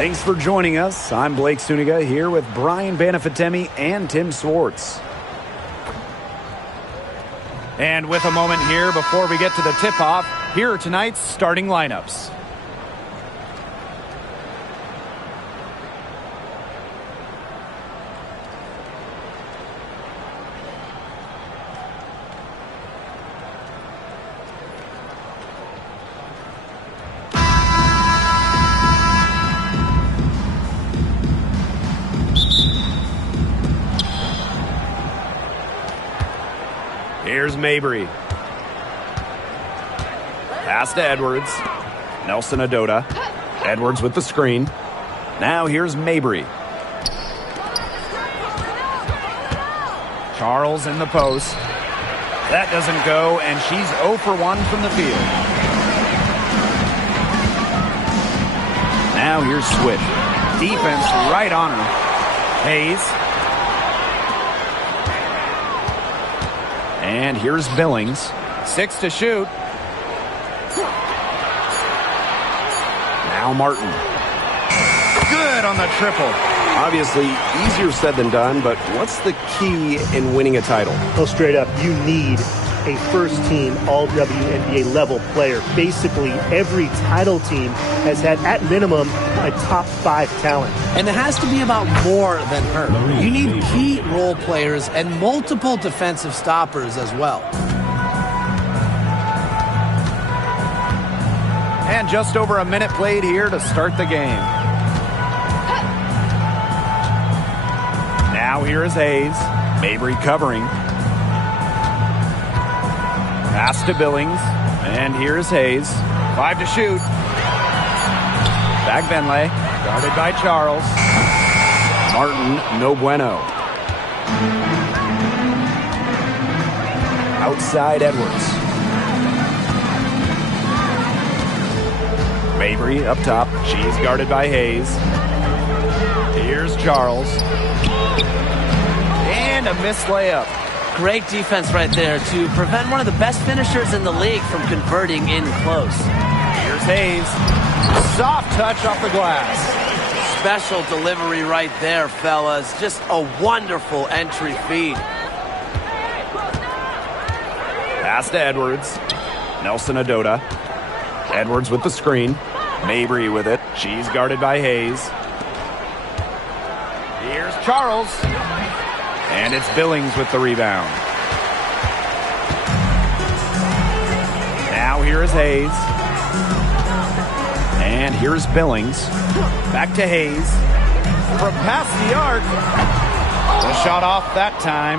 Thanks for joining us. I'm Blake Suniga here with Brian Banafitemi and Tim Swartz. And with a moment here before we get to the tip-off, here are tonight's starting lineups. Here's Mabry. Pass to Edwards. Nelson Adota. Edwards with the screen. Now here's Mabry. Charles in the post. That doesn't go, and she's 0 for 1 from the field. Now here's Swift. Defense right on her. Hayes. And here's Billings. 6 to shoot. Now Martin. Good on the triple. Obviously, easier said than done, but what's the key in winning a title? Well, straight up, you need a first-team all-WNBA level player. Basically, every title team has had, at minimum, a top 5 talent. And it has to be about more than her. You need key role players and multiple defensive stoppers as well. And just over a minute played here to start the game. Now here is Hayes. Mabry covering. Pass to Billings. And here's Hayes. 5 to shoot. Back Benley. Guarded by Charles. Martin, no bueno. Outside Edwards. Mabry up top. She's guarded by Hayes. Here's Charles. And a missed layup. Great defense right there to prevent one of the best finishers in the league from converting in close. Here's Hayes. Soft touch off the glass. Special delivery right there, fellas. Just a wonderful entry feed. Pass to Edwards. Nelson Adota. Edwards with the screen. Mabry with it. She's guarded by Hayes. Here's Charles. And it's Billings with the rebound. Now here is Hayes. And here's Billings. Back to Hayes. From past the arc. The shot off that time.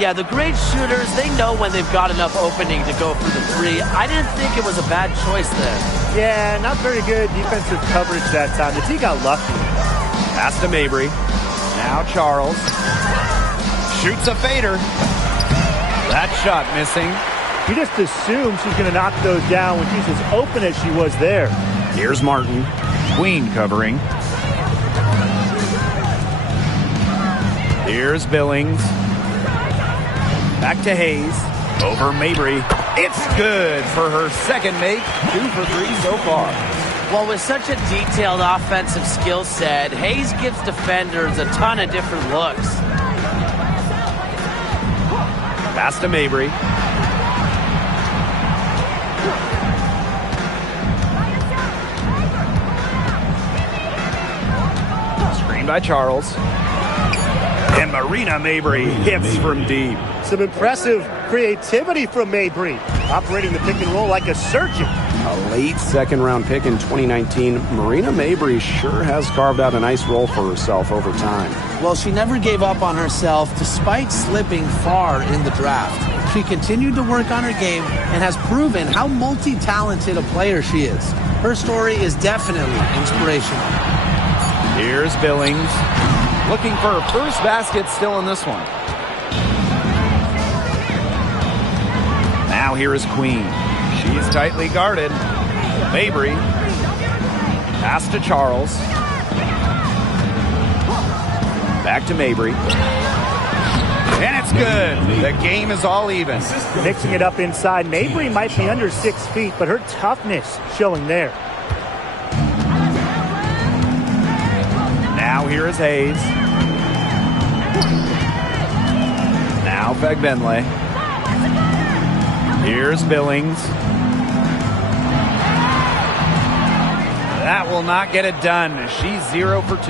Yeah, the great shooters, they know when they've got enough opening to go for the three. I didn't think it was a bad choice there. Yeah, not very good defensive coverage that time. The team got lucky. Pass to Mabry. Now Charles. Shoots a fader. That shot missing. You just assume she's going to knock those down when she's as open as she was there. Here's Martin. Queen covering. Here's Billings. Back to Hayes. Over Mabry. It's good for her second make. 2 for 3 so far. Well, with such a detailed offensive skill set, Hayes gives defenders a ton of different looks. Pass to Mabry. Screen by Charles. And Marina Mabry hits from deep. Some impressive creativity from Mabry, operating the pick and roll like a surgeon. A late second-round pick in 2019, Marina Mabry sure has carved out a nice role for herself over time. Well, she never gave up on herself despite slipping far in the draft. She continued to work on her game and has proven how multi-talented a player she is. Her story is definitely inspirational. Here's Billings. Looking for her first basket still in this one. Now here is Queen. She's tightly guarded. Mabry. Pass to Charles. Back to Mabry. And it's good. The game is all even. Mixing it up inside. Mabry might be under 6 feet, but her toughness showing there. Now here is Hayes. Now Fagbenle. Here's Billings. That will not get it done. She's 0 for 2.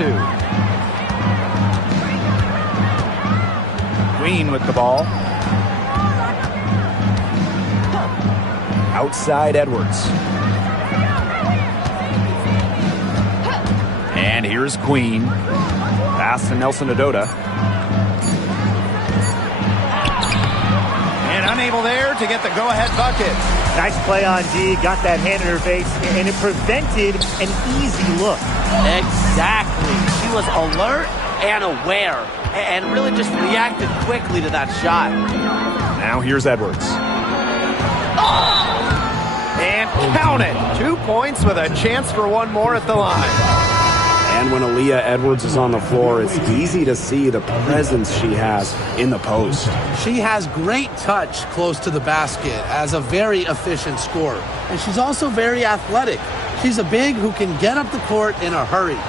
Queen with the ball. Outside Edwards. And here's Queen. Pass to Nelson Adota. And unable there to get the go-ahead bucket. Nice play on D. Got that hand in her face, and it prevented an easy look. Exactly. She was alert and aware and really just reacted quickly to that shot. Now here's Edwards. And count it. 2 points with a chance for one more at the line. And when Aaliyah Edwards is on the floor, it's easy to see the presence she has in the post. She has great touch close to the basket as a very efficient scorer. And she's also very athletic. She's a big who can get up the court in a hurry.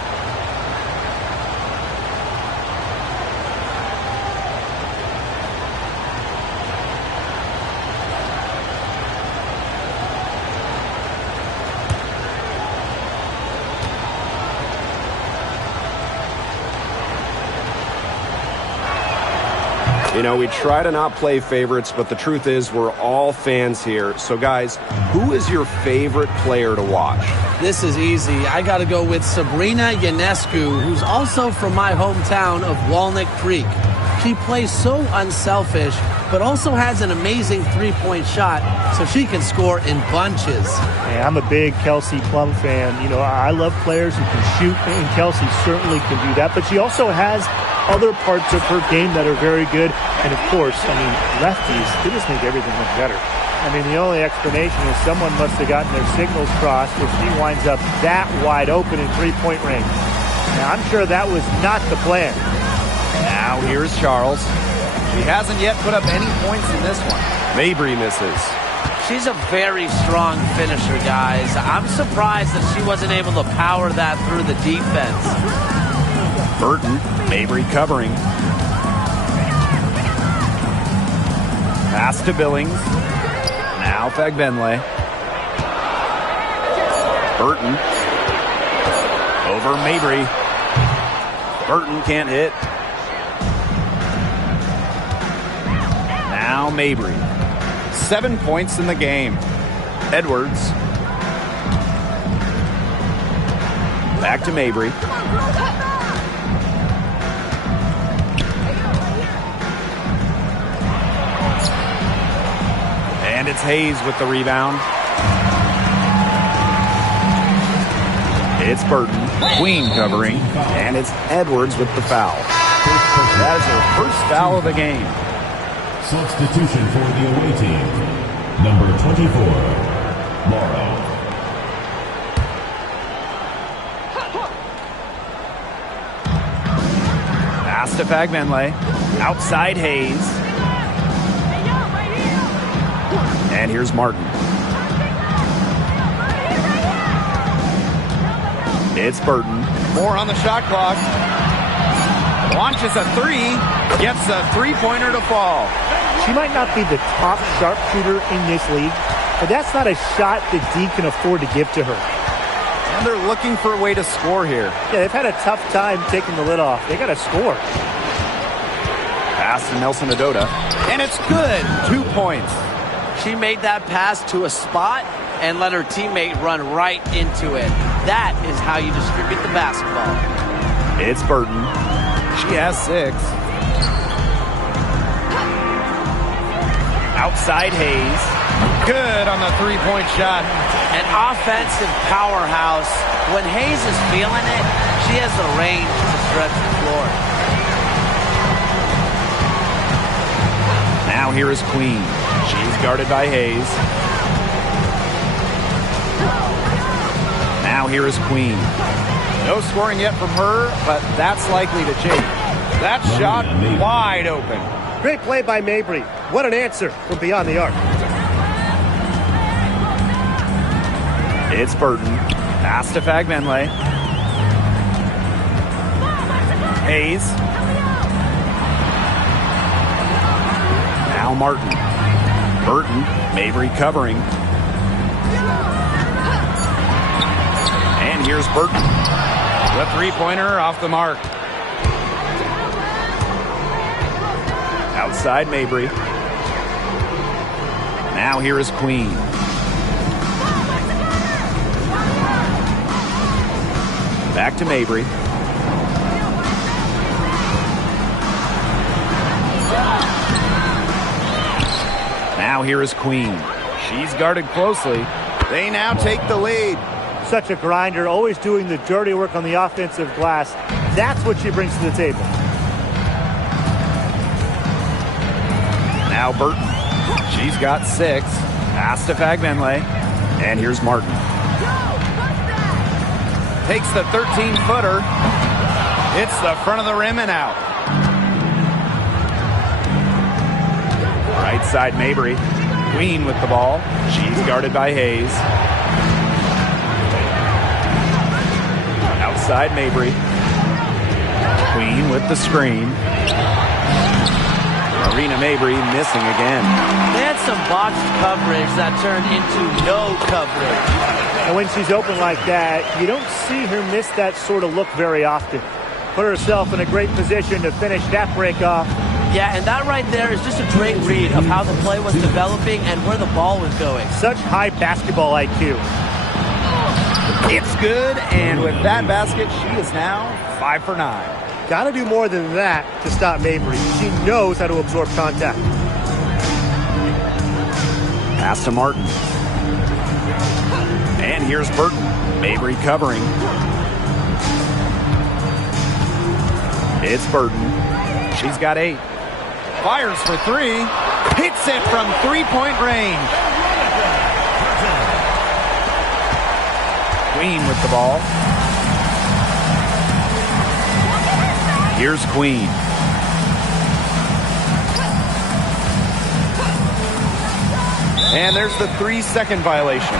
You know, we try to not play favorites, but the truth is we're all fans here. So, guys, who is your favorite player to watch? This is easy. I got to go with Sabrina Ionescu, who's also from my hometown of Walnut Creek. She plays so unselfish, but also has an amazing three-point shot, so she can score in bunches. Hey, I'm a big Kelsey Plum fan. You know, I love players who can shoot, and Kelsey certainly can do that. But she also has other parts of her game that are very good. And, of course, I mean, lefties, they just make everything look better. I mean, the only explanation is someone must have gotten their signals crossed if she winds up that wide open in three-point range. Now, I'm sure that was not the plan. Now here's Charles. She hasn't yet put up any points in this one. Mabry misses. She's a very strong finisher, guys. I'm surprised that she wasn't able to power that through the defense. Burton, Mabry covering. Pass to Billings. Now Fagbenle. Burton. Over Mabry. Burton can't hit. Now Mabry. 7 points in the game. Edwards. Back to Mabry. And it's Hayes with the rebound. It's Burton. Queen covering. And it's Edwards with the foul. That is her first foul of the game. Substitution for the away team. Number 24, Laura. Pass to Fagbenle. Outside Hayes. And here's Martin. It's Burton. More on the shot clock. Launches a three. Gets a three-pointer to fall. She might not be the top sharpshooter in this league, but that's not a shot that D can afford to give to her. And they're looking for a way to score here. Yeah, they've had a tough time taking the lid off. They got to score. Pass to Nelson Adota. And it's good. 2 points. She made that pass to a spot and let her teammate run right into it. That is how you distribute the basketball. It's Burton. She has 6. Outside Hayes. Good on the three-point shot. An offensive powerhouse. When Hayes is feeling it, she has the range to stretch the floor. Now here is Queen. She's guarded by Hayes. Now here is Queen. No scoring yet from her, but that's likely to change. That shot wide open. Great play by Mabry. What an answer from beyond the arc. It's Burton. Pass to Fagbenle. Hayes. Now Martin. Burton. Mabry covering. And here's Burton. The three-pointer off the mark. Outside Mabry. Now here is Queen. Back to Mabry. Now here is Queen. She's guarded closely. They now take the lead. Such a grinder, always doing the dirty work on the offensive glass. That's what she brings to the table. Now Burton. She's got 6. Pass to Fagbenle. And here's Martin. Takes the 13-footer. Hits the front of the rim and out. Right side Mabry. Queen with the ball. She's guarded by Hayes. Outside Mabry. Queen with the screen. Marina Mabry missing again. They had some boxed coverage that turned into no coverage. And when she's open like that, you don't see her miss that sort of look very often. Put herself in a great position to finish that break off. Yeah, and that right there is just a great read of how the play was developing and where the ball was going. Such high basketball IQ. It's good, and with that basket, she is now 5 for 9. Got to do more than that to stop Mabry. She knows how to absorb contact. Pass to Martin. And here's Burton. Mabry covering. It's Burton. She's got 8. Fires for 3. Hits it from three-point range. Queen with the ball. Here's Queen. And there's the 3-second violation.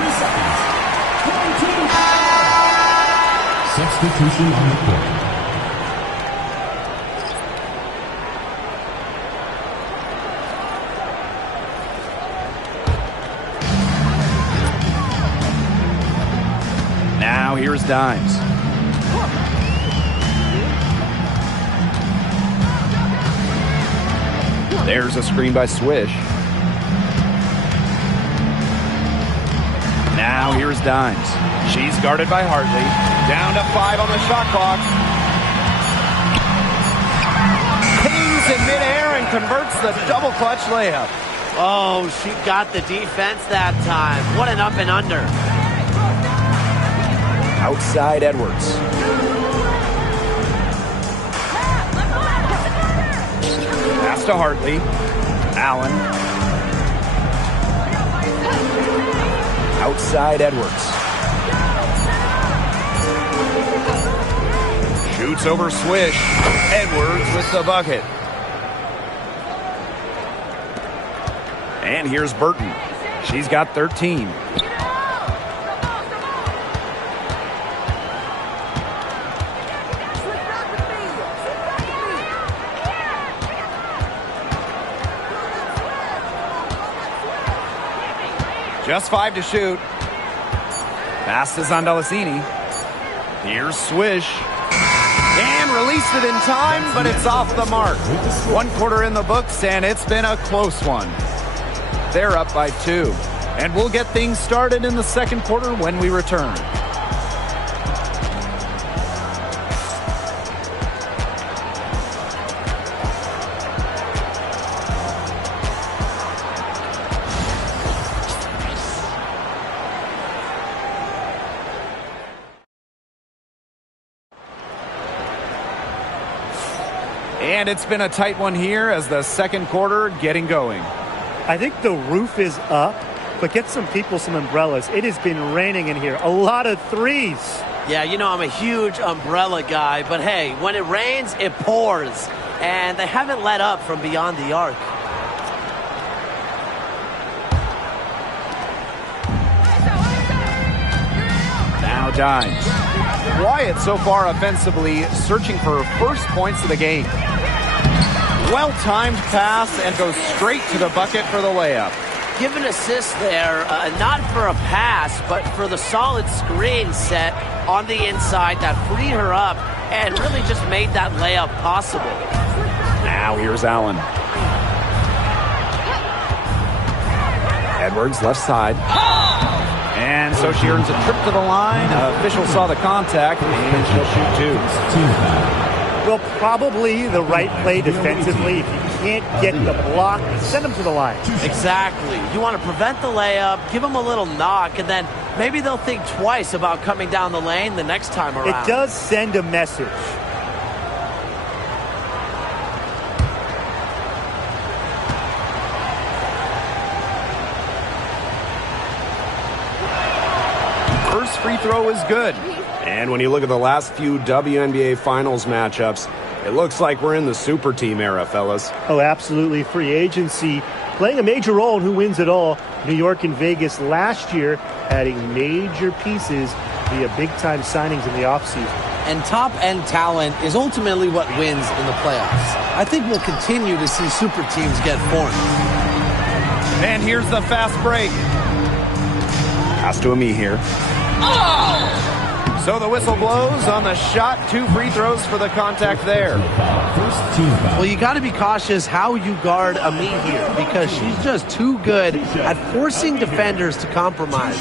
Substitution on the court. Now here's Dimes. There's a screen by Swish. Now here's Dimes. She's guarded by Hartley. Down to 5 on the shot clock. Hayes in midair and converts the double clutch layup. Oh, she got the defense that time. What an up and under. Outside Edwards. Pass to Hartley. Allen. Outside Edwards. Shoots over Swish. Edwards with the bucket. And here's Burton. She's got 13. Just 5 to shoot. Pass to Zondalesini. Here's Swish. And released it in time, but it's off the mark. 1 quarter in the books, and it's been a close one. They're up by 2. And we'll get things started in the second quarter when we return. And it's been a tight one here as the second quarter getting going. I think the roof is up, but get some people some umbrellas. It has been raining in here. A lot of threes. Yeah, you know I'm a huge umbrella guy, but hey, when it rains, it pours. And they haven't let up from beyond the arc. Now Dimes. quiet so far offensively, searching for her first points of the game. Well-timed pass and goes straight to the bucket for the layup. Give an assist there, not for a pass, but for the solid screen set on the inside that freed her up and really just made that layup possible. Now here's Allen. Edwards, left side. And so she earns a trip to the line. Official saw the contact, and she'll shoot two. Well, probably the right play defensively. If you can't get the block, send them to the line. Exactly. You want to prevent the layup, give them a little knock, and then maybe they'll think twice about coming down the lane the next time around. It does send a message. First free throw is good. And when you look at the last few WNBA Finals matchups, it looks like we're in the super team era, fellas. Oh, absolutely. Free agency playing a major role in who wins it all. New York and Vegas last year adding major pieces via big-time signings in the offseason. And top-end talent is ultimately what wins in the playoffs. I think we'll continue to see super teams get formed. And here's the fast break. Pass to Ami here. So the whistle blows on the shot. 2 free throws for the contact there. Well, you got to be cautious how you guard Ami here because she's just too good at forcing defenders to compromise.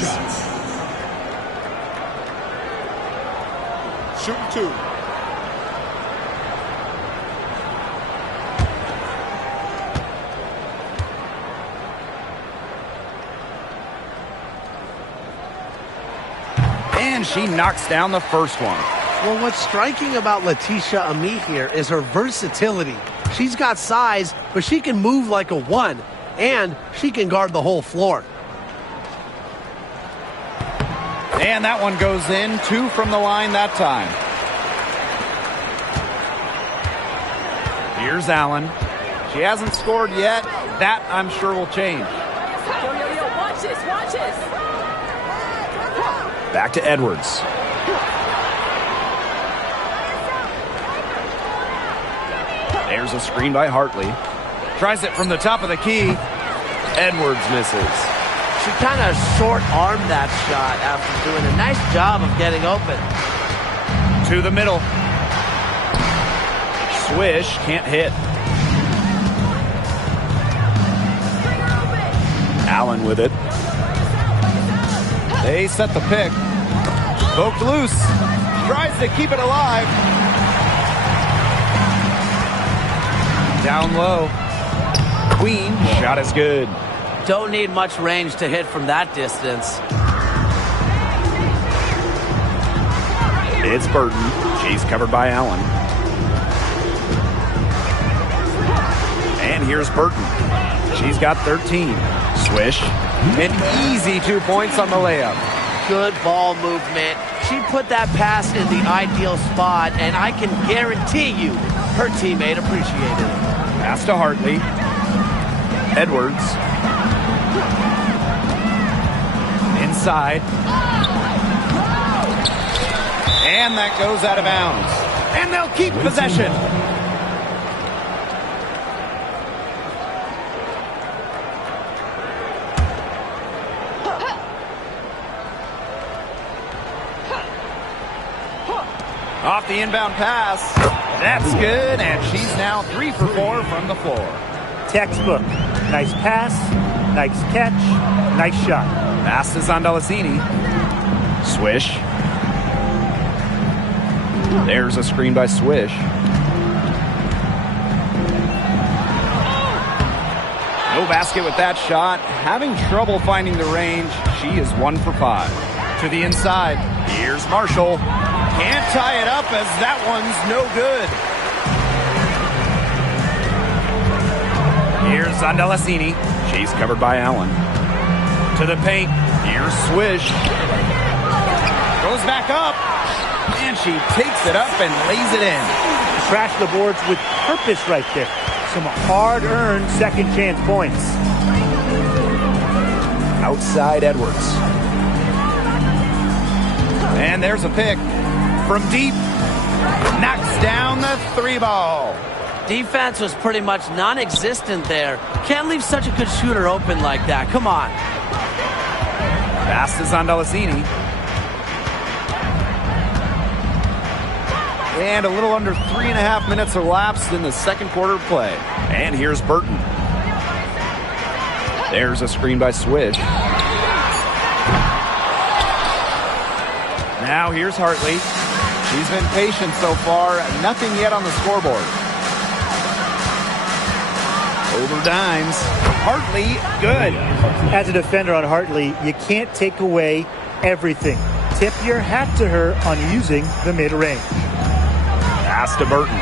Shooting 2. And she knocks down the first one. Well, what's striking about Letitia Ami here is her versatility. She's got size, but she can move like a 1, and she can guard the whole floor. And that one goes in. 2 from the line that time. Here's Allen. She hasn't scored yet. That, I'm sure, will change. Watch this, watch this. Back to Edwards. There's a screen by Hartley. Tries it from the top of the key. Edwards misses. She kind of short-armed that shot after doing a nice job of getting open. To the middle. Swish, can't hit. Allen with it. They set the pick. Poked loose. Tries to keep it alive. Down low. Queen, shot is good. Don't need much range to hit from that distance. It's Burton. She's covered by Allen. And here's Burton. She's got 13. Swish. An easy 2 points on the layup. Good ball movement. She put that pass in the ideal spot, and I can guarantee you her teammate appreciated it. Pass to Hartley. Edwards. Inside. And that goes out of bounds. And they'll keep possession. Off the inbound pass. That's good, and she's now 3 for 4 from the floor. Textbook. Nice pass, nice catch, nice shot. Pass is on Delasini. Swish. There's a screen by Swish. No basket with that shot. Having trouble finding the range. She is 1 for 5. To the inside. Here's Marshall. Can't tie it up as that one's no good. Here's Zandalasini. She's covered by Allen. To the paint. Here's Swish. Goes back up. And she takes it up and lays it in. Crash the boards with purpose right there. Some hard-earned second-chance points. Outside Edwards. And there's a pick. from deep. Knocks down the 3-ball. Defense was pretty much non-existent there. Can't leave such a good shooter open like that. Come on. Pass to Zondolosini. And a little under 3.5 minutes elapsed in the second quarter of play. And here's Burton. There's a screen by Swish. Now here's Hartley. She's been patient so far. Nothing yet on the scoreboard. Over Dimes. Hartley, good. As a defender on Hartley, you can't take away everything. Tip your hat to her on using the mid-range. Pass to Burton.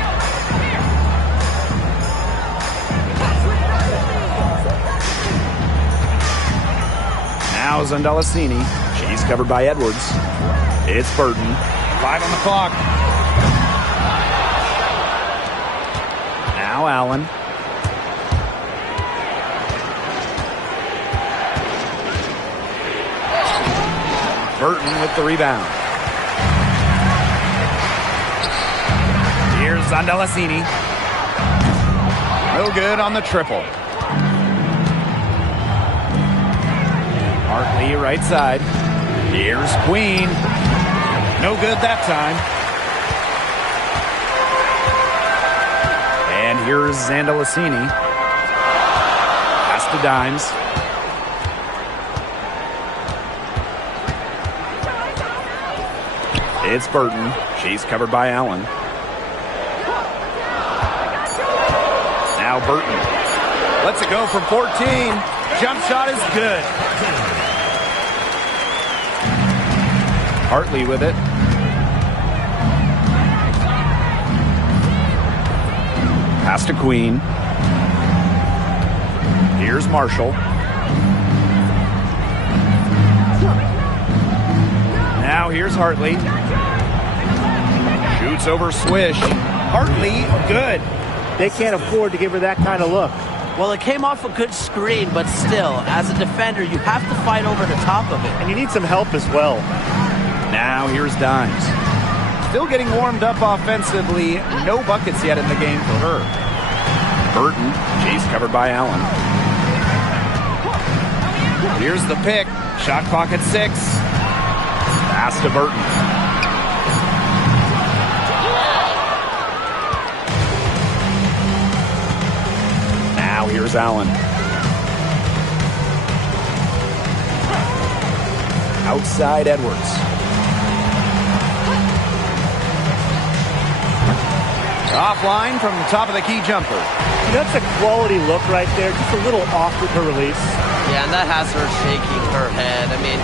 Now Zondolosini. She's covered by Edwards. It's Burton. 5 on the clock. Now Allen. Burton with the rebound. Here's Zondolosini. No good on the triple. Hartley right side. Here's Queen. No good that time. And here's Zondolosini. Pass to Dimes. It's Burton. She's covered by Allen. Now Burton. Lets it go from 14. Jump shot is good. Hartley with it. Pass to Queen. Here's Marshall. Now here's Hartley. Shoots over Swish. Hartley, good. They can't afford to give her that kind of look. Well, it came off a good screen, but still, as a defender, you have to fight over the top of it. And you need some help as well. Now here's Dimes. Still getting warmed up offensively. No buckets yet in the game for her. Burton. She's covered by Allen. Here's the pick. Shot clock at 6. Pass to Burton. Now here's Allen. Outside Edwards. Offline from the top of the key jumper. That's a quality look right there. Just a little off with her release. Yeah, and that has her shaking her head. I mean,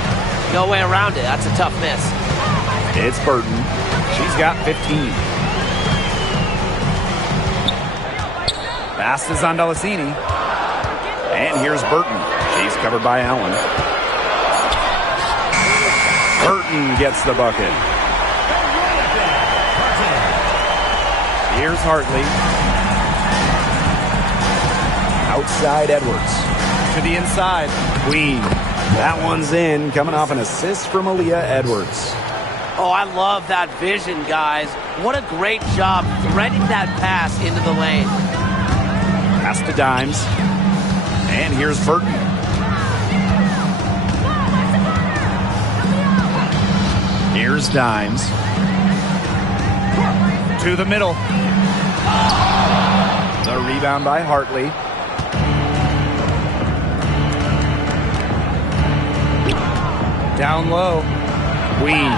no way around it. That's a tough miss. It's Burton. She's got 15. Pass to Zondolosini. And here's Burton. She's covered by Allen. Burton gets the bucket. Here's Hartley. Outside Edwards. To the inside. Queen. That one's in, coming off an assist from Aaliyah Edwards. Oh, I love that vision, guys. What a great job threading that pass into the lane. Pass to Dimes. And here's Burton. Here's Dimes. To the middle. The rebound by Hartley. Down low. Queen.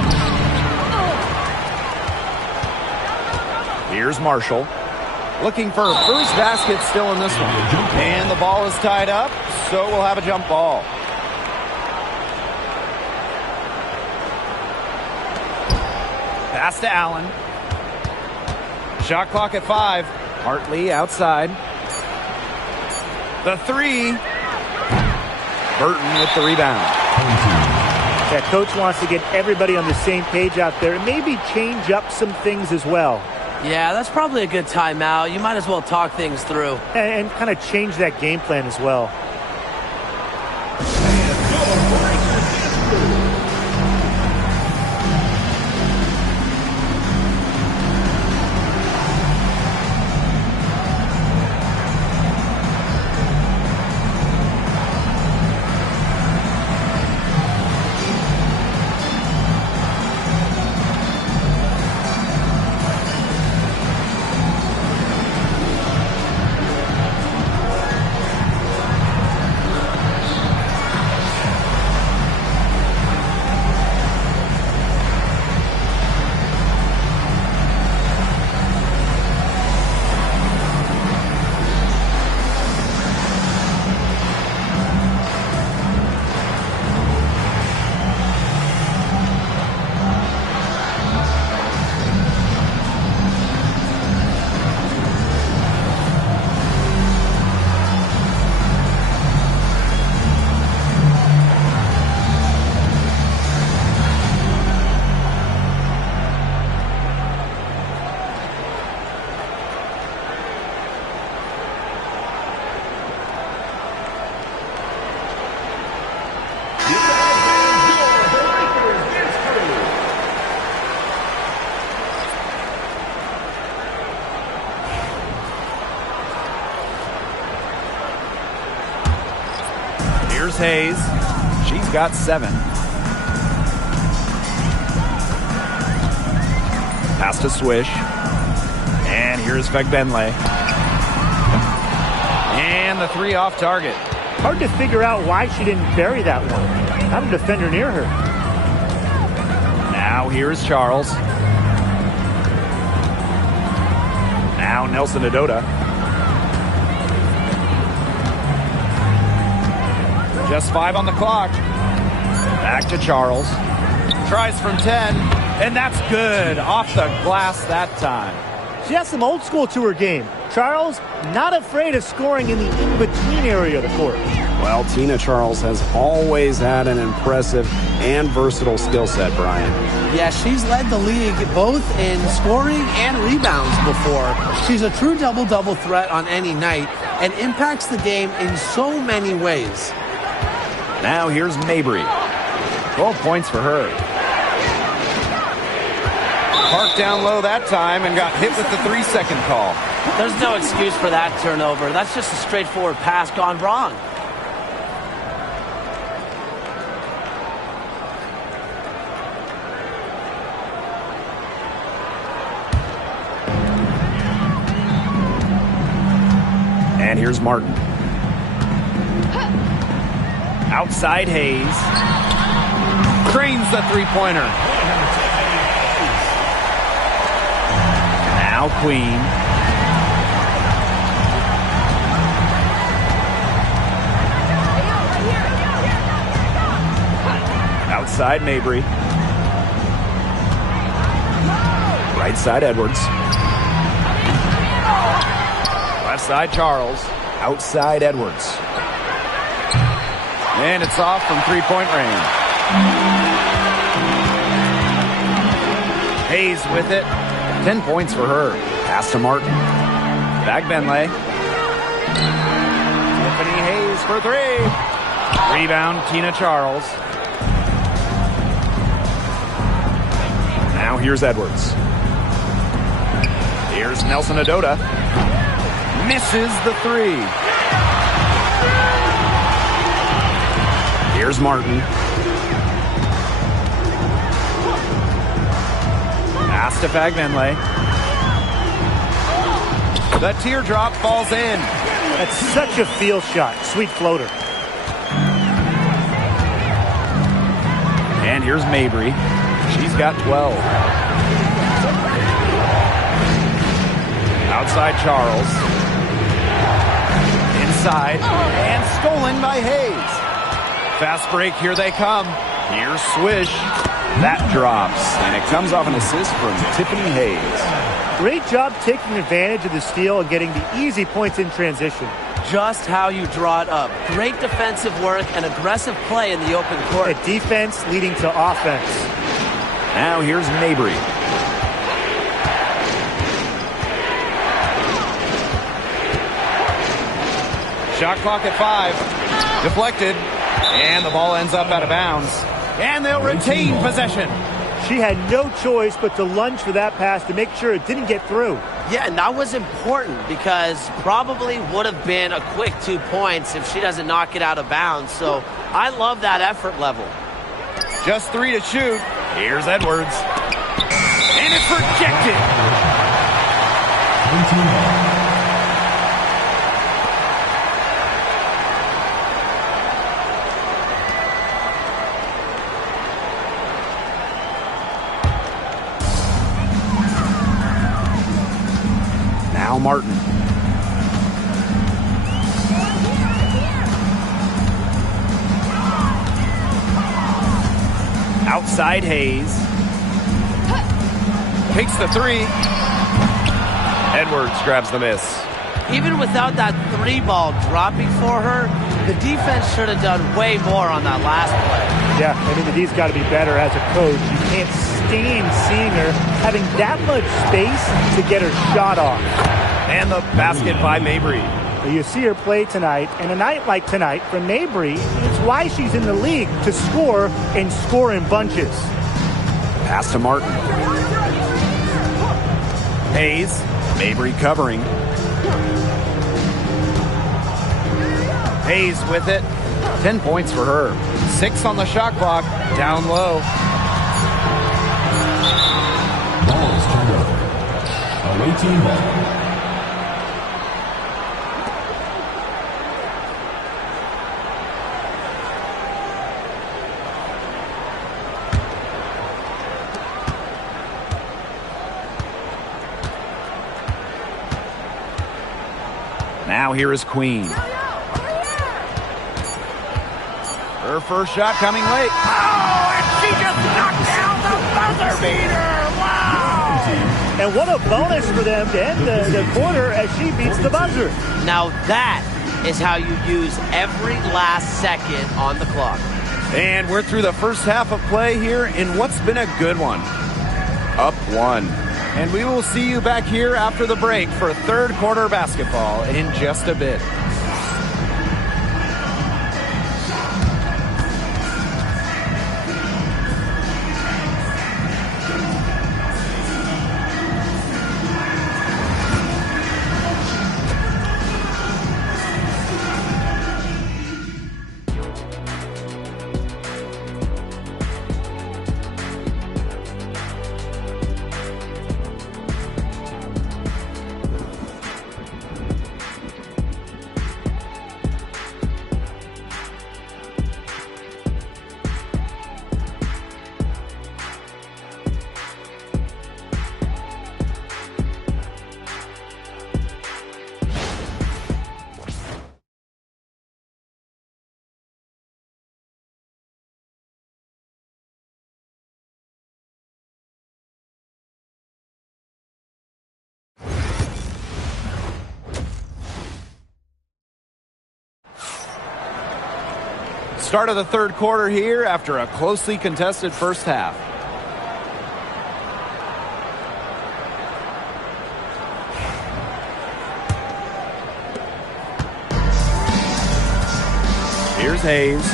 Here's Marshall. Looking for a first basket still in this one. And the ball is tied up, so we'll have a jump ball. Pass to Allen. Shot clock at 5. Hartley outside. The 3. Burton with the rebound. Yeah, coach wants to get everybody on the same page out there and maybe change up some things as well. Yeah, that's probably a good timeout. You might as well talk things through. And kind of change that game plan as well. Here's Hayes. She's got 7. Pass to Swish. And here's Fagbenle. And the 3 off target. Hard to figure out why she didn't bury that one. Not a defender near her. Now here's Charles. Now Nelson Adota. Just 5 on the clock. Back to Charles. Tries from 10. And that's good. Off the glass that time. She has some old school to her game. Charles, not afraid of scoring in the in-between area of the court. Well, Tina Charles has always had an impressive and versatile skill set, Brian. Yeah, she's led the league both in scoring and rebounds before. She's a true double-double threat on any night and impacts the game in so many ways. Now here's Mabry. 12 points for her. Parked down low that time and got hit with the 3-second call. There's no excuse for that turnover. That's just a straightforward pass gone wrong. And here's Martin. Outside Hayes. Cranes the 3-pointer. Now Queen. Outside Mabry. Right side Edwards. Left side Charles. Outside Edwards. And it's off from 3-point range. Hayes with it. 10 points for her. Pass to Martin. Fagbenle. Tiffany Hayes for 3. Rebound, Tina Charles. Now here's Edwards. Here's Nelson Adota. Misses the 3. Here's Martin. Pass to Fagbenle. The teardrop falls in. That's such a feel shot. Sweet floater. And here's Mabry. She's got 12. Outside Charles. Inside. And stolen by Hayes. Fast break. Here they come. Here's Swish. That drops. And it comes off an assist from Tiffany Hayes. Great job taking advantage of the steal and getting the easy points in transition. Just how you draw it up. Great defensive work and aggressive play in the open court. A defense leading to offense. Now here's Mabry. Shot clock at 5. Deflected. And the ball ends up out of bounds. And they'll retain possession. She had no choice but to lunge for that pass to make sure it didn't get through. Yeah, and that was important because probably would have been a quick 2 points if she doesn't knock it out of bounds. So I love that effort level. Just 3 to shoot. Here's Edwards. And it's rejected. Now Martin. Outside Hayes. Takes the 3. Edwards grabs the miss. Even without that 3 ball dropping for her, the defense should have done way more on that last play. Yeah, I mean, the D's got to be better as a coach. You can't stand seeing her having that much space to get her shot off. And the basket by Mabry. You see her play tonight, and a night like tonight from Mabry, it's why she's in the league, to score and score in bunches. Pass to Martin. Hayes. Mabry covering. Hayes with it. 10 points for her. 6 on the shot clock, down low. Ball is turned over. Away team ball. Now here is Queen. Her first shot coming late. Oh, and she just knocked down the buzzer beater. Wow! And what a bonus for them to end the quarter as she beats the buzzer. Now that is how you use every last second on the clock. And we're through the first half of play here in what's been a good one. Up 1. And we will see you back here after the break for third quarter basketball in just a bit. Start of the third quarter here after a closely contested first half. Here's Hayes.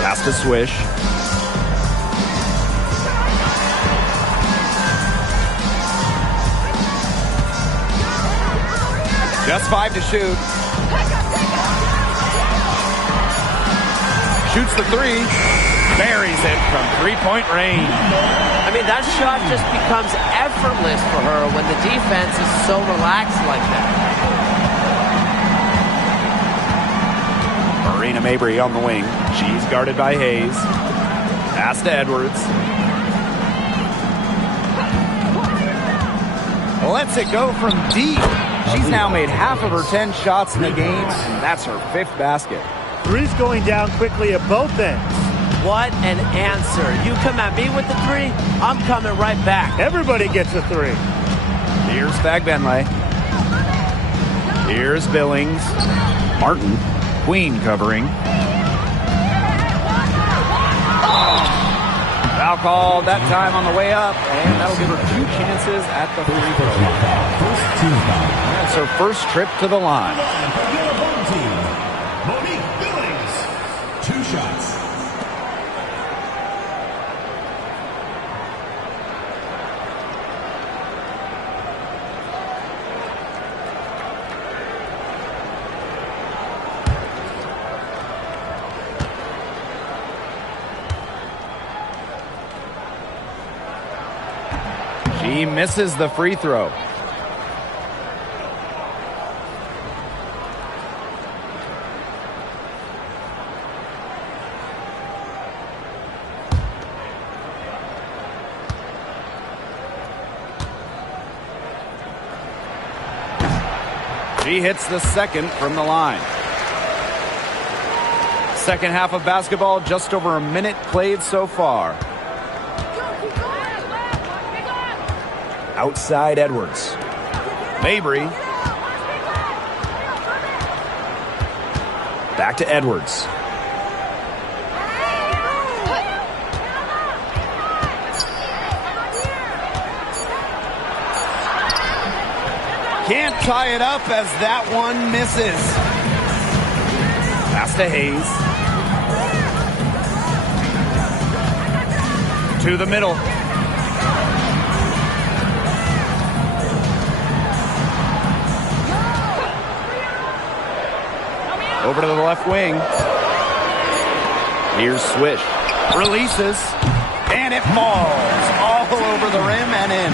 Pass to Swish. Just 5 to shoot. Shoots the 3. Buries it from three-point range. I mean, that shot just becomes effortless for her when the defense is so relaxed like that. Marina Mabry on the wing. She's guarded by Hayes. Pass to Edwards. Lets it go from deep. She's now made half of her 10 shots in the game, and that's her 5th basket. Three's going down quickly at both ends. What an answer. You come at me with the 3, I'm coming right back. Everybody gets a 3. Here's Fagbenle. Here's Billings. Martin. Queen covering. Foul called that time on the way up, and that'll give her 2 chances at the free throw line. That's her first trip to the line. Monique Billings, 2 shots. She misses the free throw. She hits the second from the line. Second half of basketball, just over a minute played so far. Outside Edwards. Mabry. Back to Edwards. Can't tie it up as that one misses. Pass to Hayes. To the middle. Over to the left wing. Here's Swish. Releases. And it falls all over the rim and in.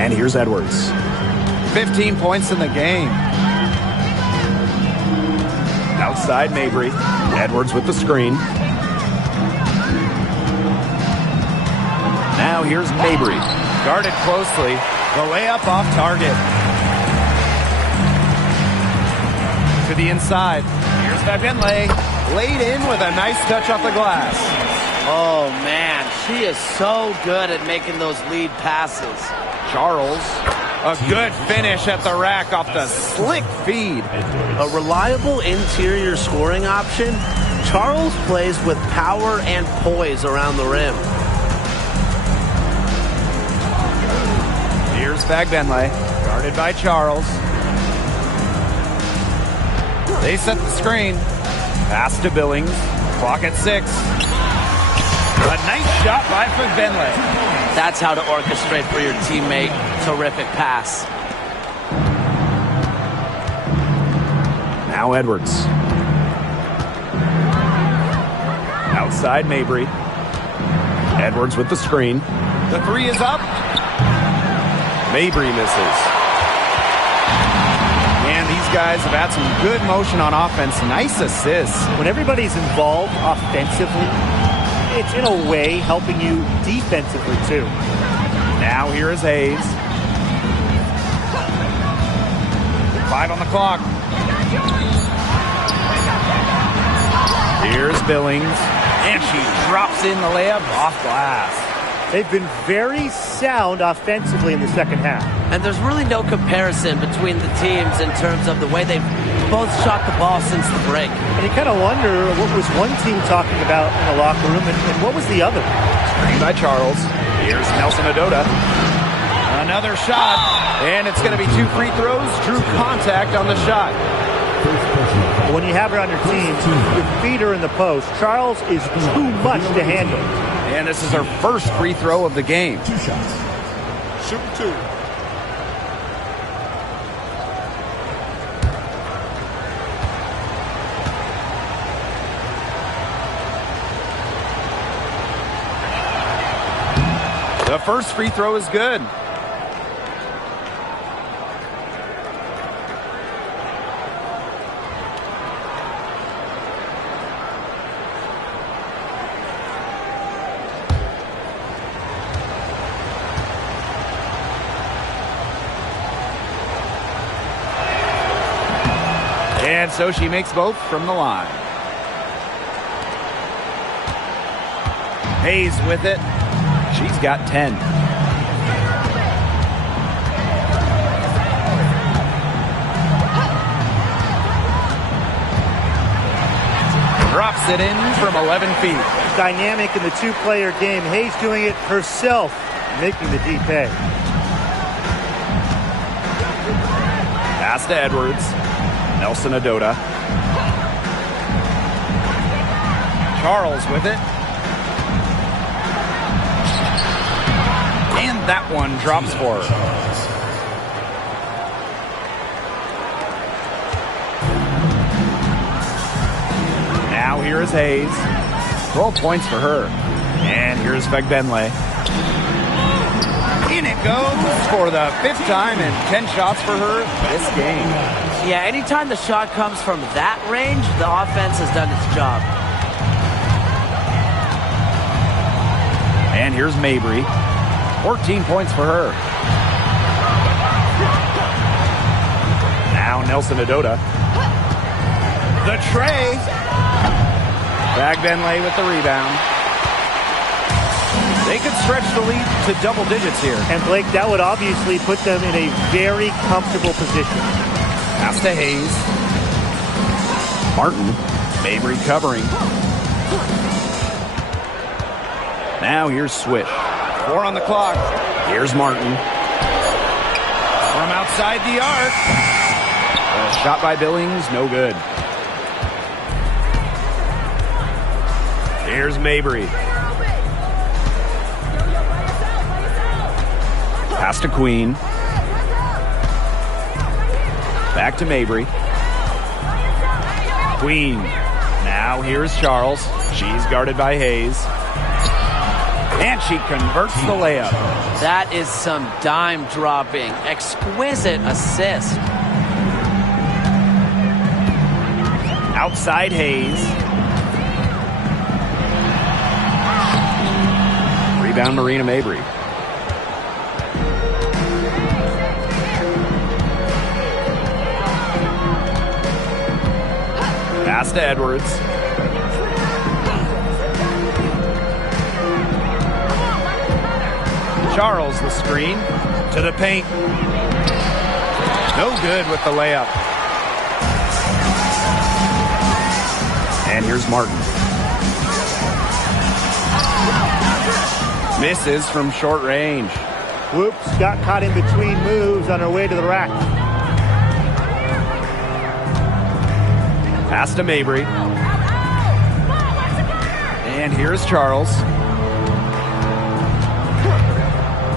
And here's Edwards. 15 points in the game. Outside Mabry. Edwards with the screen. Now here's Mabry. Guarded closely. The layup off target. To the inside. Here's Benley. Laid in with a nice touch off the glass. Oh, man. She is so good at making those lead passes. Charles. A good finish at the rack off the slick feed. A reliable interior scoring option. Charles plays with power and poise around the rim. Here's Benley. Guarded by Charles. They set the screen. Pass to Billings. Clock at 6. A nice shot by Benley. That's how to orchestrate for your teammate. Terrific pass. Now Edwards. Outside Mabry. Edwards with the screen. The three is up. Mabry misses. And these guys have had some good motion on offense. Nice assists. When everybody's involved offensively, it's in a way helping you defensively too. Now here is Hayes. 5 on the clock. Here's Billings. And she drops in the layup off glass. They've been very sound offensively in the second half. And there's really no comparison between the teams in terms of the way they've both shot the ball since the break. And you kind of wonder what was one team talking about in the locker room and what was the other. Screen by Charles. Here's Nelson Adota. Another shot. And it's going to be 2 free throws. Drew contact on the shot. When you have her on your team, your feet are in the post. Charles is too much to handle. And this is her first free throw of the game. 2 shots. Shoot 2. The first free throw is good. And so she makes both from the line. Hayes with it. She's got 10. Drops it in from 11 feet. Dynamic in the two-player game. Hayes doing it herself, making the D pay. Pass to Edwards. Nelson Adota. Charles with it. And that one drops for her. Now here is Hayes. 12 points for her. And here's Benley. In it goes for the 5th time and 10 shots for her this game. Yeah, anytime the shot comes from that range, the offense has done its job. And here's Mabry. 14 points for her. Now Nelson Adota. The tray. Benley with the rebound. They could stretch the lead to double digits here. And Blake, that would obviously put them in a very comfortable position. Pass to Hayes. Martin. Mabry covering. Now here's Swish. 4 on the clock. Here's Martin. From outside the arc. A shot by Billings, no good. Here's Mabry. Pass to Queen. Back to Mabry. Queen. Now here's Charles. She's guarded by Hayes. And she converts the layup. That is some dime dropping. Exquisite assist. Outside Hayes. Rebound Marina Mabry. Pass to Edwards. Charles the screen to the paint. No good with the layup. And here's Martin. Misses from short range. Whoops, got caught in between moves on her way to the rack. Pass to Mabry. And here's Charles.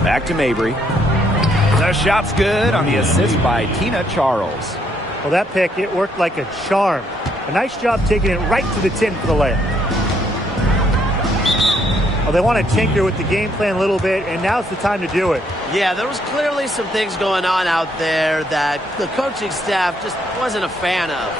Back to Mabry. The shot's good on the assist by Tina Charles. Well, that pick, it worked like a charm. A nice job taking it right to the tin for the layup. Well, they want to tinker with the game plan a little bit, and now's the time to do it. Yeah, there was clearly some things going on out there that the coaching staff just wasn't a fan of.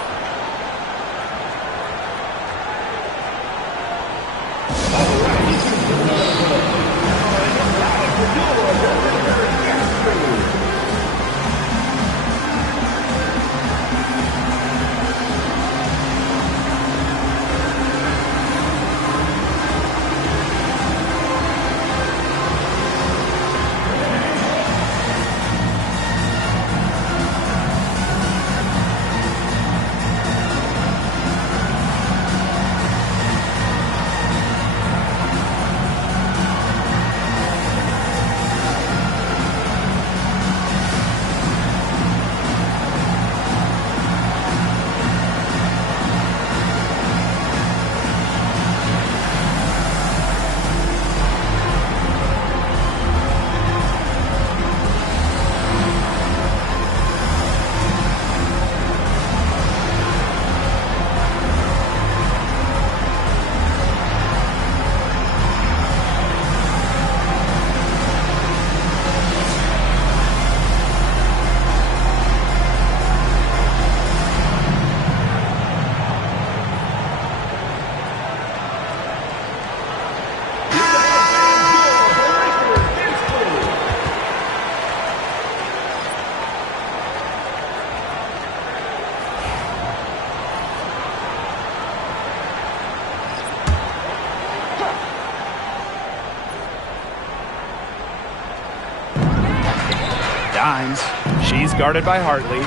Dimes. She's guarded by Hartley.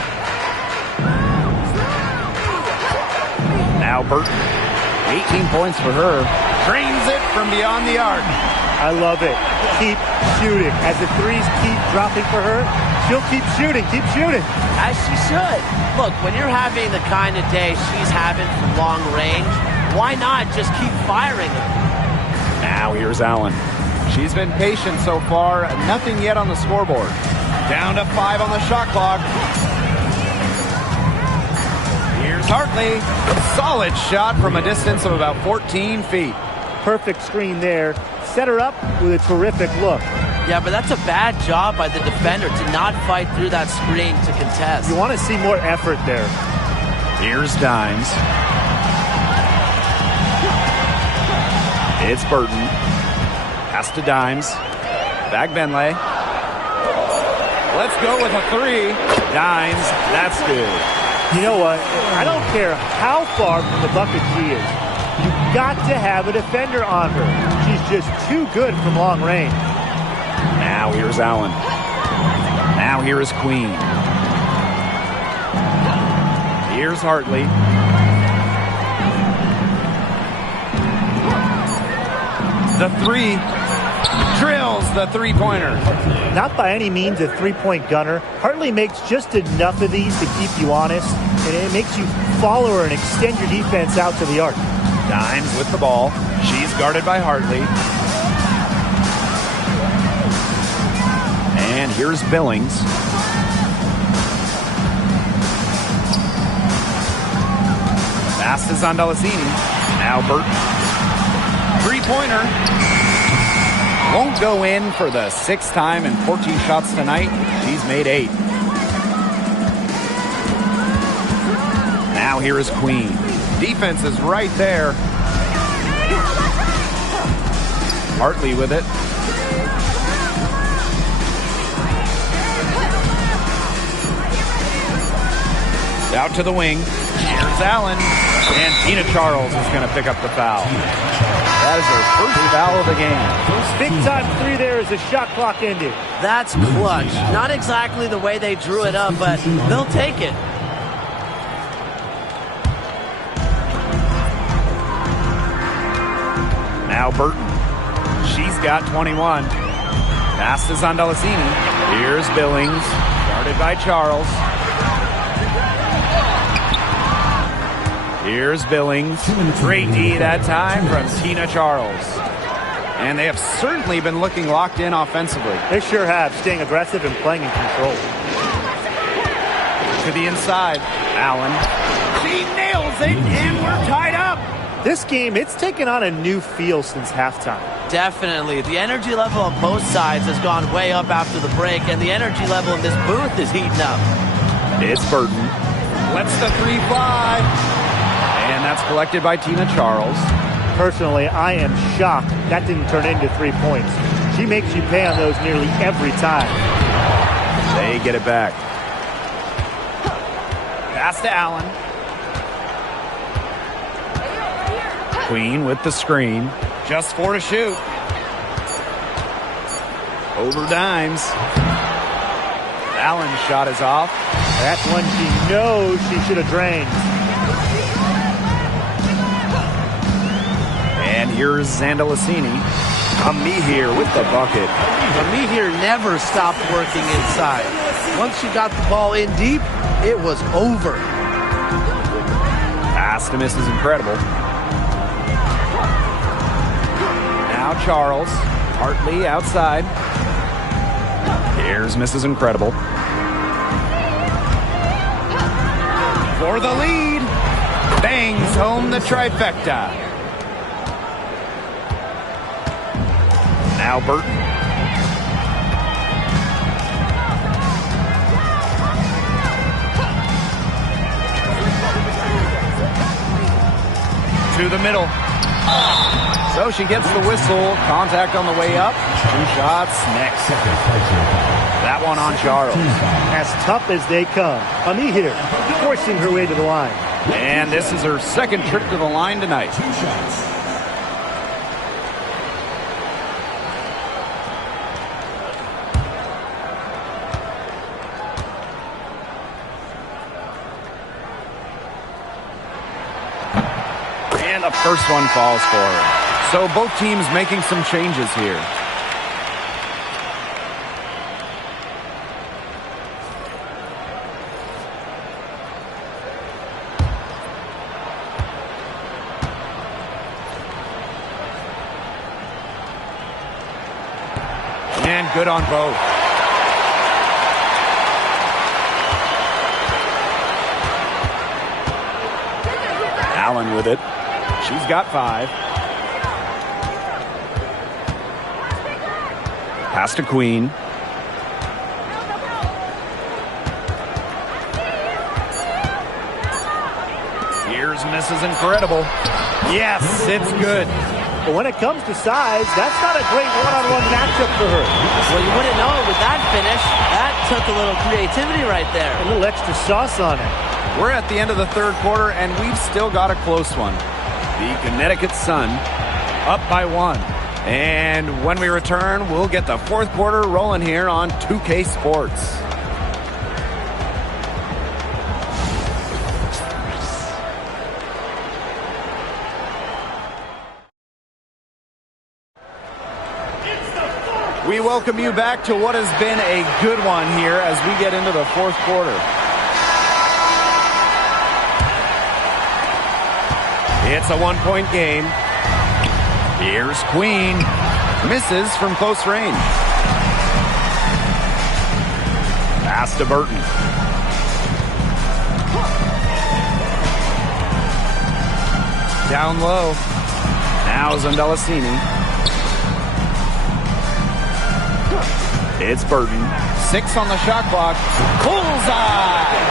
Now Burton. 18 points for her. Drains it from beyond the arc. I love it. Keep shooting. As the threes keep dropping for her, she'll keep shooting. Keep shooting. As she should. Look, when you're having the kind of day she's having from long range, why not just keep firing them? Now here's Allen. She's been patient so far. Nothing yet on the scoreboard. Down to 5 on the shot clock. Here's Hartley. Solid shot from a distance of about 14 feet. Perfect screen there. Set her up with a terrific look. Yeah, but that's a bad job by the defender to not fight through that screen to contest. You want to see more effort there. Here's Dimes. It's Burton. Pass to Dimes. Back Benlay. Let's go with a 3. Dimes. That's good. You know what? I don't care how far from the bucket she is. You've got to have a defender on her. She's just too good from long range. Now here's Allen. Now here is Queen. Here's Hartley. The 3. Drills the three-pointer. Not by any means a three-point gunner. Hartley makes just enough of these to keep you honest, and it makes you follow her and extend your defense out to the arc. Dimes with the ball. She's guarded by Hartley. And here's Billings. Pass is on Delasini. Now Burton. Three-pointer. Won't go in for the 6th time in 14 shots tonight. She's made 8. Now here is Queen. Defense is right there. Hartley with it. Out to the wing. Here's Allen. And Tina Charles is going to pick up the foul. That is her first foul of the game. Big-time three there as the shot clock ended. That's clutch. Not exactly the way they drew it up, but they'll take it. Now Burton. She's got 21. Pass is on Delasini. Here's Billings. Guarded by Charles. Here's Billings. Great D that time from Tina Charles. And they have certainly been looking locked in offensively. They sure have, staying aggressive and playing in control. To the inside. Allen. She nails it, and we're tied up. This game, it's taken on a new feel since halftime. Definitely. The energy level on both sides has gone way up after the break, and the energy level in this booth is heating up. It's Burton. Lets the three fly. And that's collected by Tina Charles. Personally, I am shocked that didn't turn into 3 points. She makes you pay on those nearly every time. They get it back. Pass to Allen. Queen with the screen. Just 4 to shoot. Over dimes. Allen's shot is off. That's one she knows she should have drained. And here's Zandalasini. Amihir with the bucket. Amihir never stopped working inside. Once she got the ball in deep, it was over. Pass to Mrs. Incredible. Now Charles. Hartley outside. Here's Mrs. Incredible. For the lead. Bangs home the trifecta. Now Burton. To the middle. So she gets the whistle. Contact on the way up. 2 shots next. That one on Charles. As tough as they come. Amihir forcing her way to the line. And this is her 2nd trip to the line tonight. 2 shots. And the first one falls for her. So both teams making some changes here. And good on both. Allen with it. She's got 5. Pass to Queen. Here's Mrs. Incredible. Yes, it's good. But when it comes to size, that's not a great one-on-one matchup for her. Well, you wouldn't know it with that finish. That took a little creativity right there. A little extra sauce on it. We're at the end of the 3rd quarter, and we've still got a close one. The Connecticut Sun up by 1. And when we return, we'll get the 4th quarter rolling here on 2K Sports. We welcome you back to what has been a good one here as we get into the 4th quarter. It's a 1-point game. Here's Queen. Misses from close range. Pass to Burton. Down low. Now Zandalasini. It's Burton. 6 on the shot clock. Bullseye!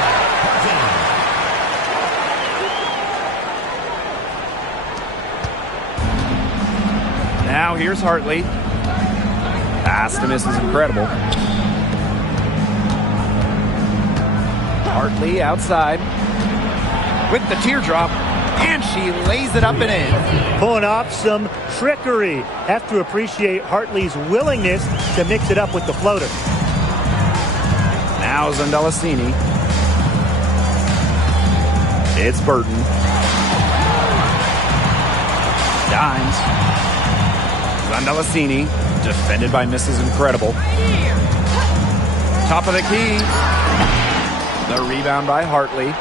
Now here's Hartley. Pass to miss is incredible. Hartley outside with the teardrop, and she lays it up and in. Pulling off some trickery. Have to appreciate Hartley's willingness to mix it up with the floater. Now Zandalasini. It's Burton. Dimes. Zandalasini, defended by Mrs. Incredible. Top of the key. The rebound by Hartley.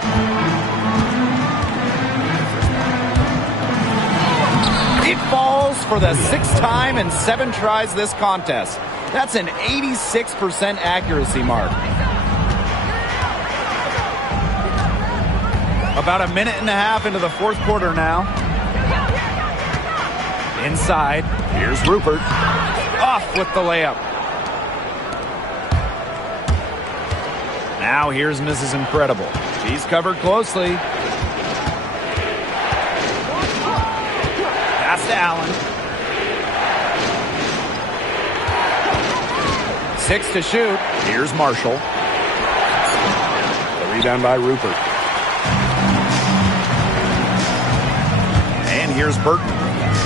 It falls for the 6th time in 7 tries this contest. That's an 86% accuracy mark. About a minute and a half into the 4th quarter now. Inside, here's Rupert. Off with the layup. Now here's Mrs. Incredible. She's covered closely. Pass to Allen. 6 to shoot. Here's Marshall. The rebound by Rupert. And here's Burton.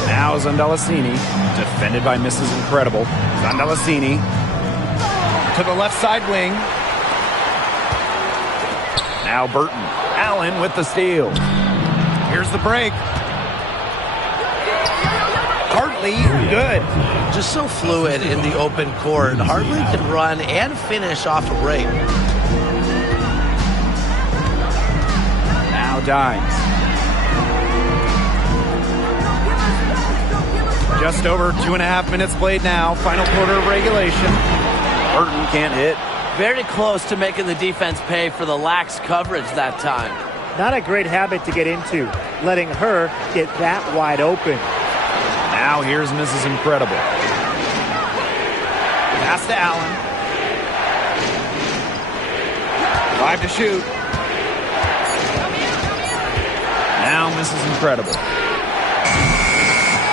Now Zandalasini, defended by Mrs. Incredible. Zandalasini to the left side wing. Now Burton. Allen with the steal. Here's the break. Hartley, good. Just so fluid in the open court. Hartley can run and finish off a break. Now Dimes. Just over 2.5 minutes played now. Final quarter of regulation. Burton can't hit. Very close to making the defense pay for the lax coverage that time. Not a great habit to get into, letting her get that wide open. Now here's Mrs. Incredible. Pass to Allen. 5 to shoot. Now Mrs. Incredible.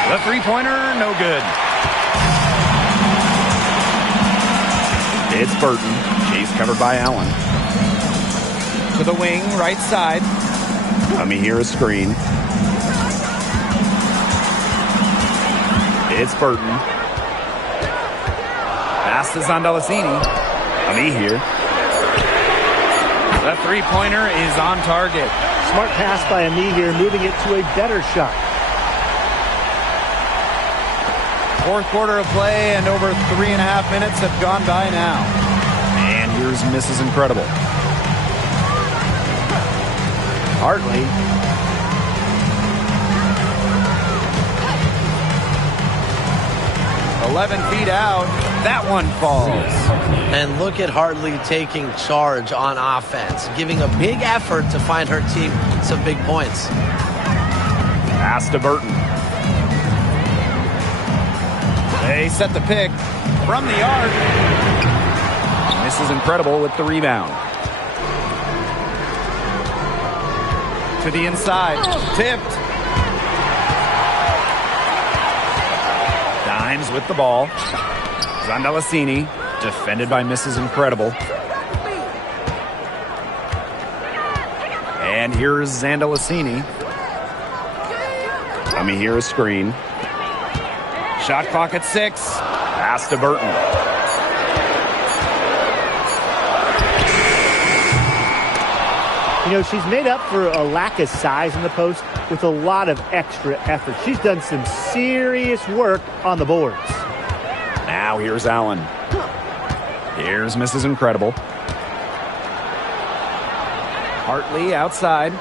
The three-pointer, no good. It's Burton. She's covered by Allen. To the wing, right side. Let me hear a screen. It's Burton. Pass to Zandalasini. Ami here. The three-pointer is on target. Smart pass by Ami here, moving it to a better shot. 4th quarter of play, and over 3.5 minutes have gone by now. And here's Mrs. Incredible. Hartley. "11 feet out. That one falls." And look at Hartley taking charge on offense, giving a big effort to find her team some big points. Pass to Burton. They set the pick from the arc. Mrs. Incredible with the rebound. To the inside. Tipped. Dimes with the ball. Zandalasini, defended by Mrs. Incredible. And here's Zandalasini. Let me hear a screen. Shot clock at 6. Pass to Burton. You know, she's made up for a lack of size in the post with a lot of extra effort. She's done some serious work on the boards. Now here's Allen. Here's Mrs. Incredible. Hartley outside.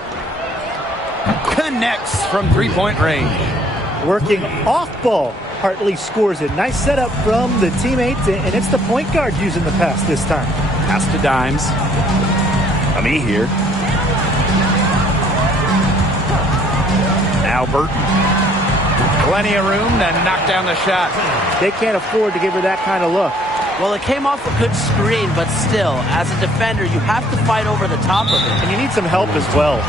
Connects from three-point range. Working off ball. Hartley scores it. Nice setup from the teammates, and it's the point guard using the pass this time. Pass to Dimes. Ami here. Now Burton. Plenty of room to knock down the shot. They can't afford to give her that kind of look. Well, it came off a good screen, but still, as a defender, you have to fight over the top of it. And you need some help as well.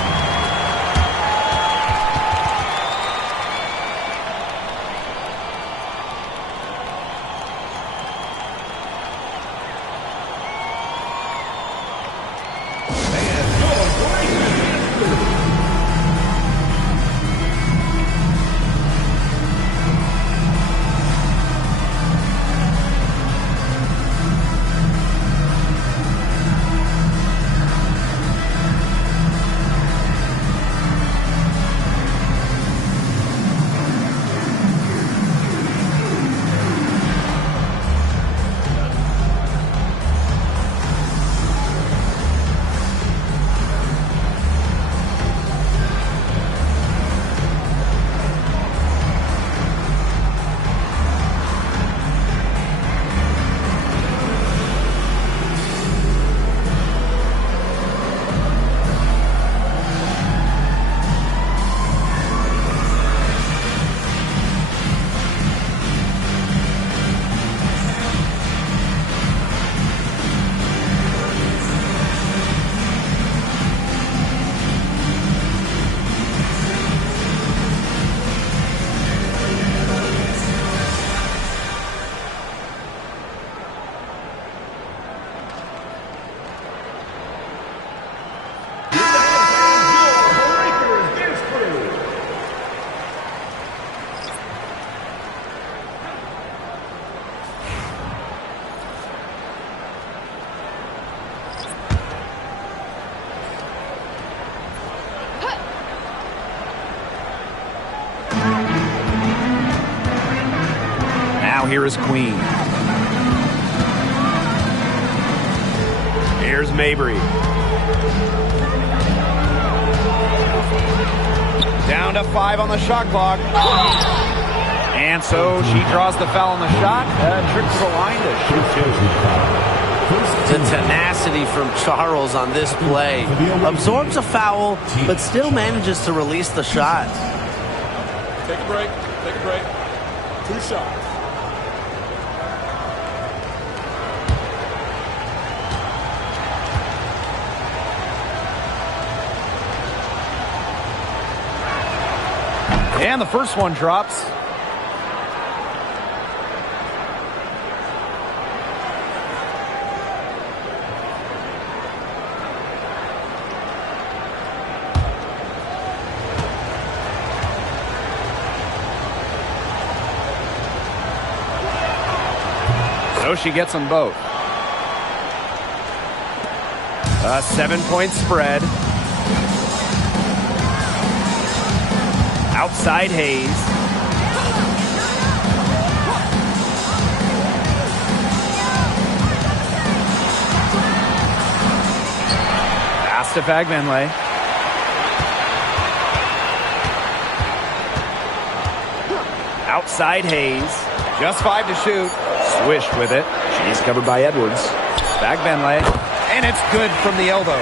Here is Queen. Here's Mabry. Down to 5 on the shot clock. And so she draws the foul on the shot. Tricks the line to shoot 2. The tenacity from Charles on this play. Absorbs a foul, but still manages to release the shot. Take a break. Take a break. 2 shots. And the first one drops. So she gets them both. A 7-point spread. Outside Hayes. Pass to Fagbenle. Outside Hayes. Just 5 to shoot. Swish with it. She's covered by Edwards. Fagbenle. And it's good from the elbow.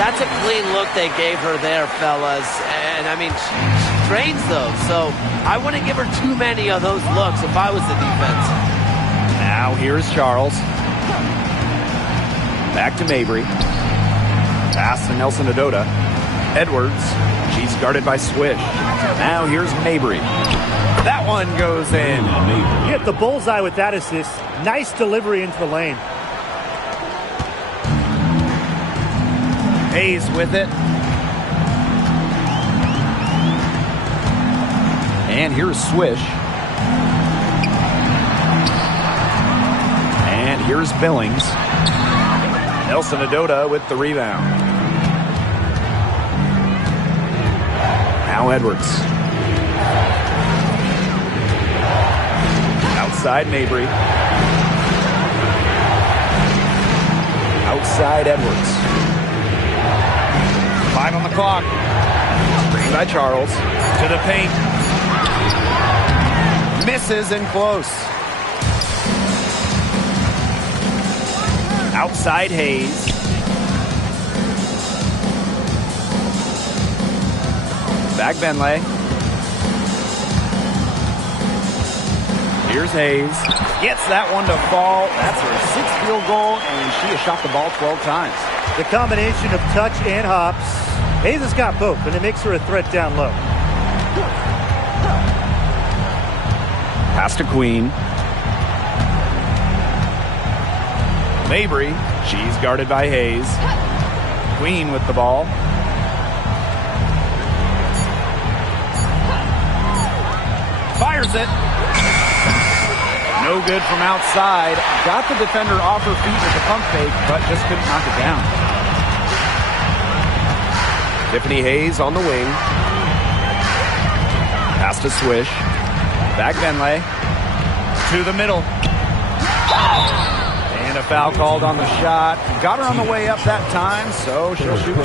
That's a clean look they gave her there, fellas. And, I mean, she trains those, so I wouldn't give her too many of those looks if I was the defense. Now here's Charles. Back to Mabry. Pass to Nelson Adota. Edwards. She's guarded by Swish. Now here's Mabry. That one goes in. You hit the bullseye with that assist. Nice delivery into the lane. Hayes with it. And here's Swish. And here's Billings. Nelson Adota with the rebound. Now Edwards. Outside Mabry. Outside Edwards. 5 on the clock. Screen by Charles. To the paint. Misses and close. Outside Hayes. Fagbenle. Here's Hayes. Gets that one to fall. That's her 6th field goal, and she has shot the ball 12 times. The combination of touch and hops. Hayes has got both, and it makes her a threat down low. Pass to Queen. Mabry. She's guarded by Hayes. Queen with the ball. Fires it. No good from outside. Got the defender off her feet with the pump fake, but just couldn't knock it down. Tiffany Hayes on the wing. Pass to Swish. Back Benley. To the middle. And a foul called on the shot. Got her on the way up that time, so she'll shoot 2.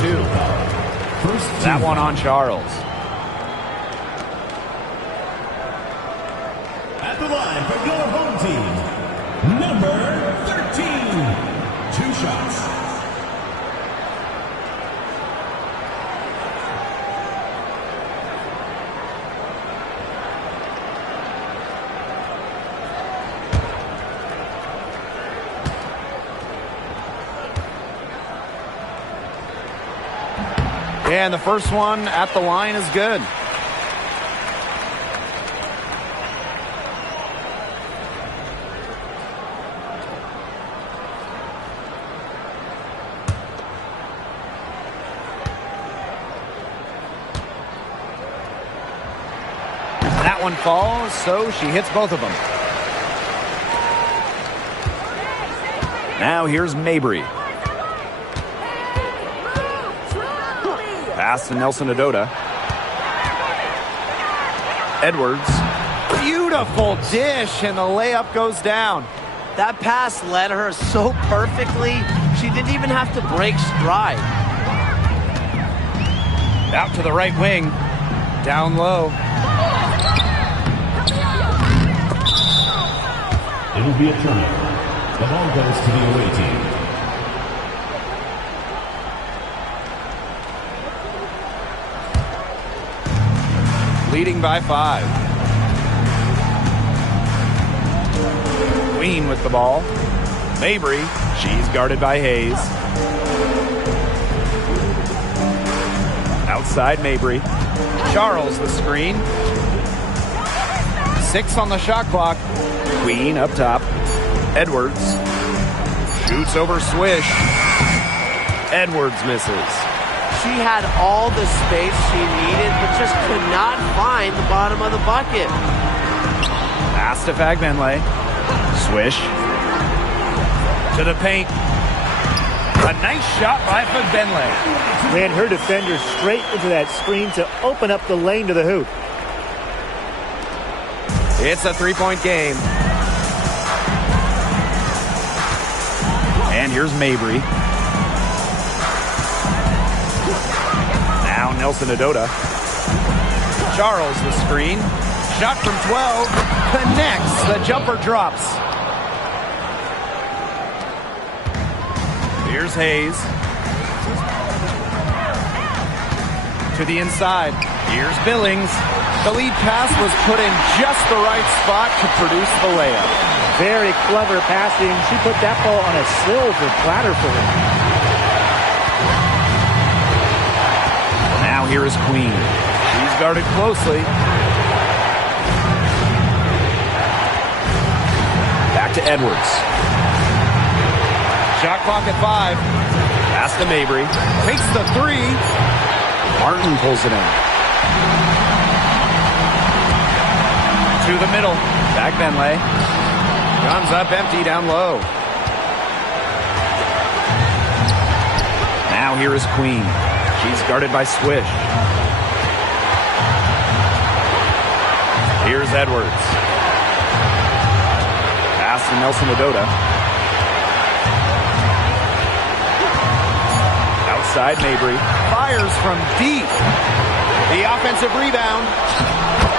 That one on Charles. At the line for your home team, number 13. 2 shots. And the first one at the line is good. That one falls, so she hits both of them. Now here's Mabry. Pass to Nelson Adota. Edwards. Beautiful dish, and the layup goes down. That pass led her so perfectly, she didn't even have to break stride. Out to the right wing. Down low. It'll be a turnover. The ball goes to the away team. Leading by 5. Queen with the ball. Mabry. She's guarded by Hayes. Outside Mabry. Charles the screen. 6 on the shot clock. Queen up top. Edwards. Shoots over Swish. Edwards misses. She had all the space she needed, but just could not find the bottom of the bucket. Pass to Fagbenley. Swish. To the paint. A nice shot by Fagbenley. Ran her defender straight into that screen to open up the lane to the hoop. It's a 3-point game. And here's Mabry. Now Nelson Adota. Charles the screen. Shot from 12. Connects. The jumper drops. Here's Hayes. To the inside. Here's Billings. The lead pass was put in just the right spot to produce the layup. Very clever passing. She put that ball on a silver platter for her. Now here is Queen. She's guarded closely. Back to Edwards. Shot clock at 5. Pass to Mabry. Takes the 3. Martin pulls it in. To the middle. Back Benley. Guns up empty down low. Now here is Queen. She's guarded by Swish. Here's Edwards. Pass to Nelson Adota. Outside Mabry. Fires from deep. The offensive rebound.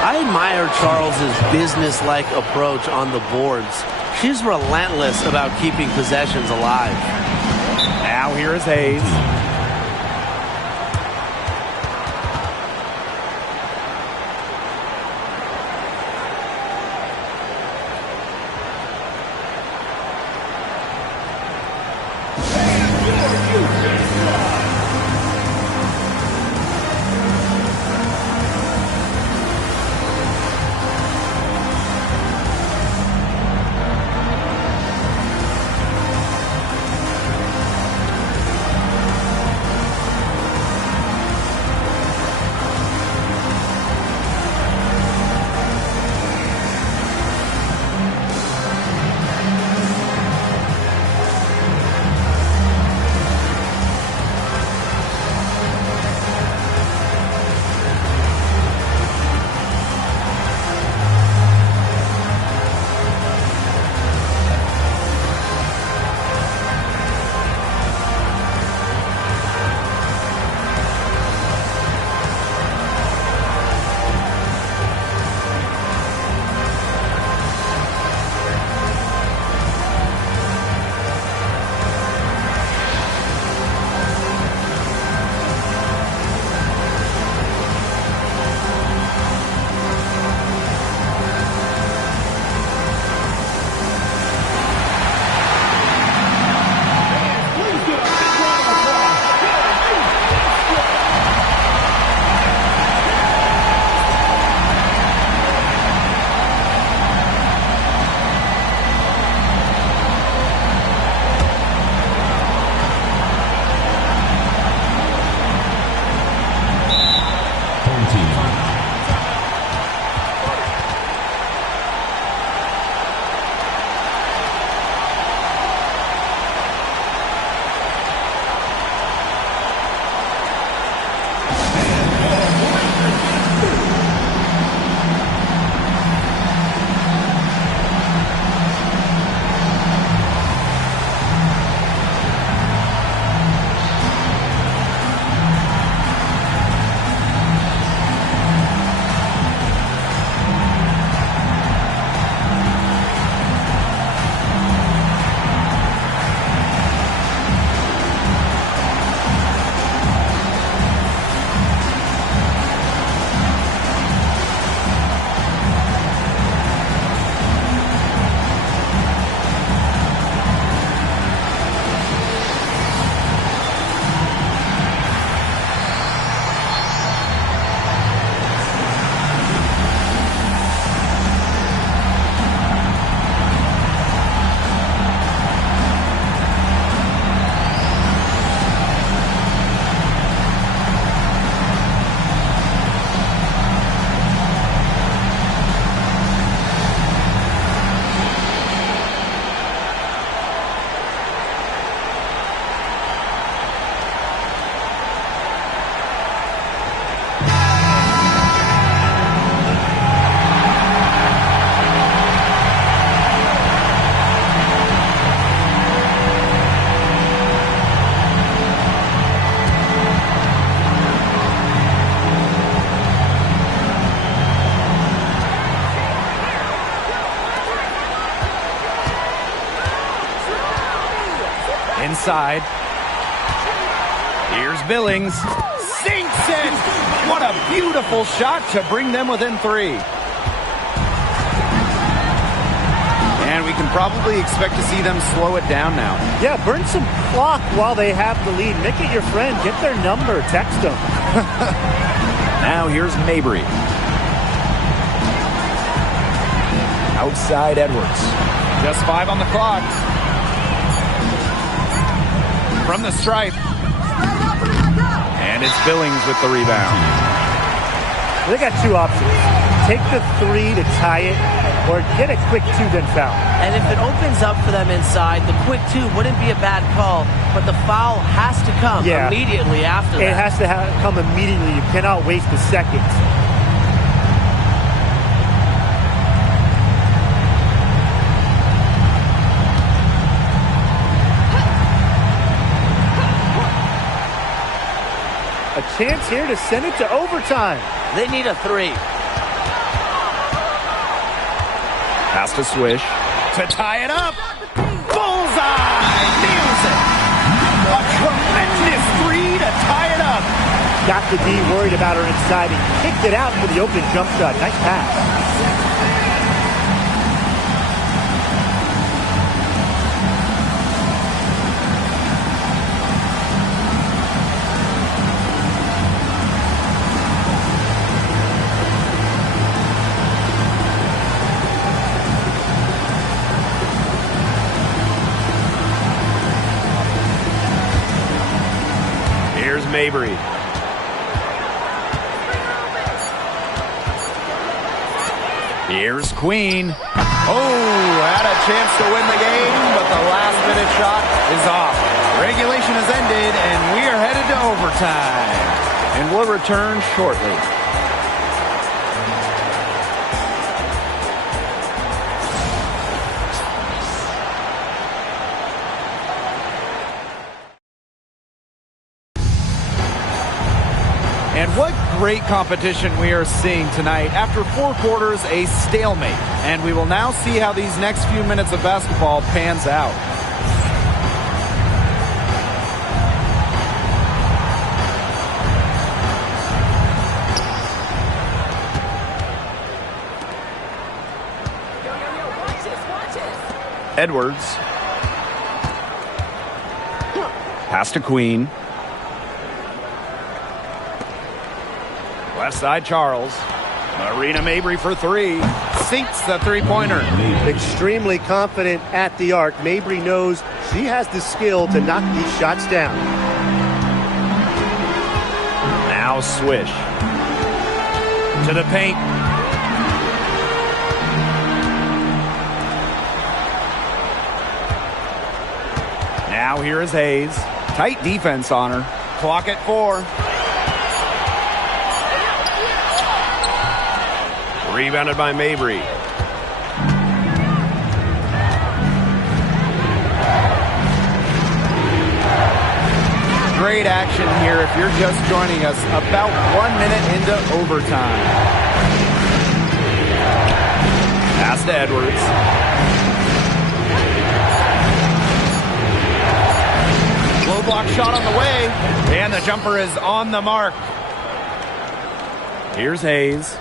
I admire Charles's business-like approach on the boards. She's relentless about keeping possessions alive. Now here is Hayes. Inside. Here's Billings. Sinks it! What a beautiful shot to bring them within 3. And we can probably expect to see them slow it down now. Yeah, burn some clock while they have the lead. Make it your friend. Get their number. Text them. Now here's Mabry. Outside Edwards. Just 5 on the clock. From the stripe. And it's Billings with the rebound. They got 2 options. Take the 3 to tie it, or get a quick 2 then foul. And if it opens up for them inside, the quick 2 wouldn't be a bad call, but the foul has to come immediately after that. It has to come immediately. You cannot waste a second. A chance here to send it to overtime. They need a 3. Pass to Swish to tie it up. Bullseye! Nails it! A tremendous 3 to tie it up. Got the D worried about her inside and kicked it out for the open jump shot. Nice pass. Mabry. Here's Queen. Oh, had a chance to win the game, but the last-minute shot is off. Regulation has ended, and we are headed to overtime. And we'll return shortly. And what great competition we are seeing tonight. After 4 quarters, a stalemate. And we will now see how these next few minutes of basketball pans out. Edwards. Pass to Queen. Left side, Charles. Marina Mabry for 3. Sinks the three-pointer. Extremely confident at the arc. Mabry knows she has the skill to knock these shots down. Now Swish. To the paint. Now here is Hayes. Tight defense on her. Clock at 4. Rebounded by Mabry. Great action here if you're just joining us. About 1 minute into overtime. Pass to Edwards. Low block shot on the way. And the jumper is on the mark. Here's Hayes.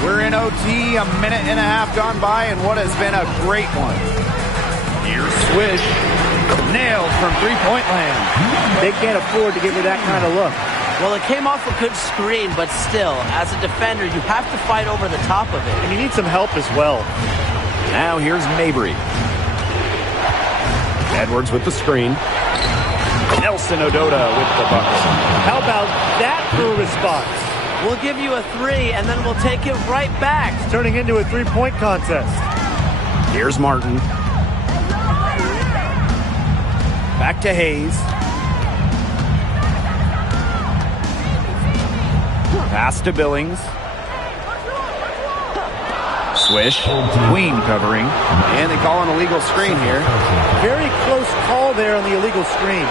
We're in OT, a minute and a half gone by, and what has been a great one. Here's Swish. Nailed from three-point land. They can't afford to give her that kind of look. Well, it came off a good screen, but still, as a defender, you have to fight over the top of it. And you need some help as well. Now here's Mabry. Edwards with the screen. Nelson Ododa with the bucket. How about that for a response? We'll give you a 3, and then we'll take it right back. It's turning into a three-point contest. Here's Martin. Back to Hayes. Pass to Billings. Swish. Queen covering. And they call an illegal screen here. Very close call there on the illegal screen.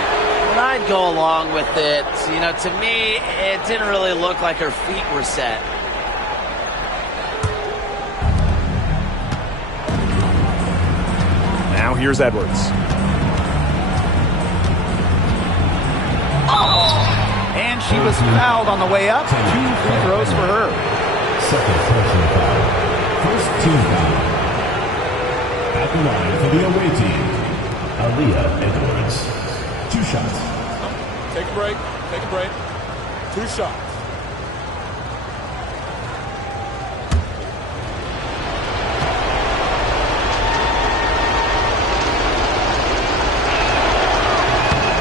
And I'd go along with it. You know, to me, it didn't really look like her feet were set. Now here's Edwards. And she was fouled on the way up. 2 free throws for her. Second personal foul. First team foul. At the line for the away team, Aaliyah Edwards. 2 shots. Take a break. Take a break. 2 shots.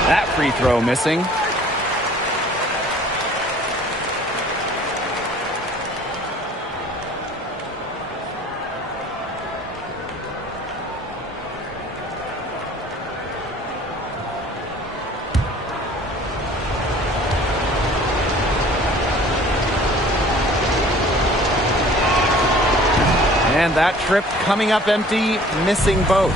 That free throw missing. And that trip coming up empty, missing both.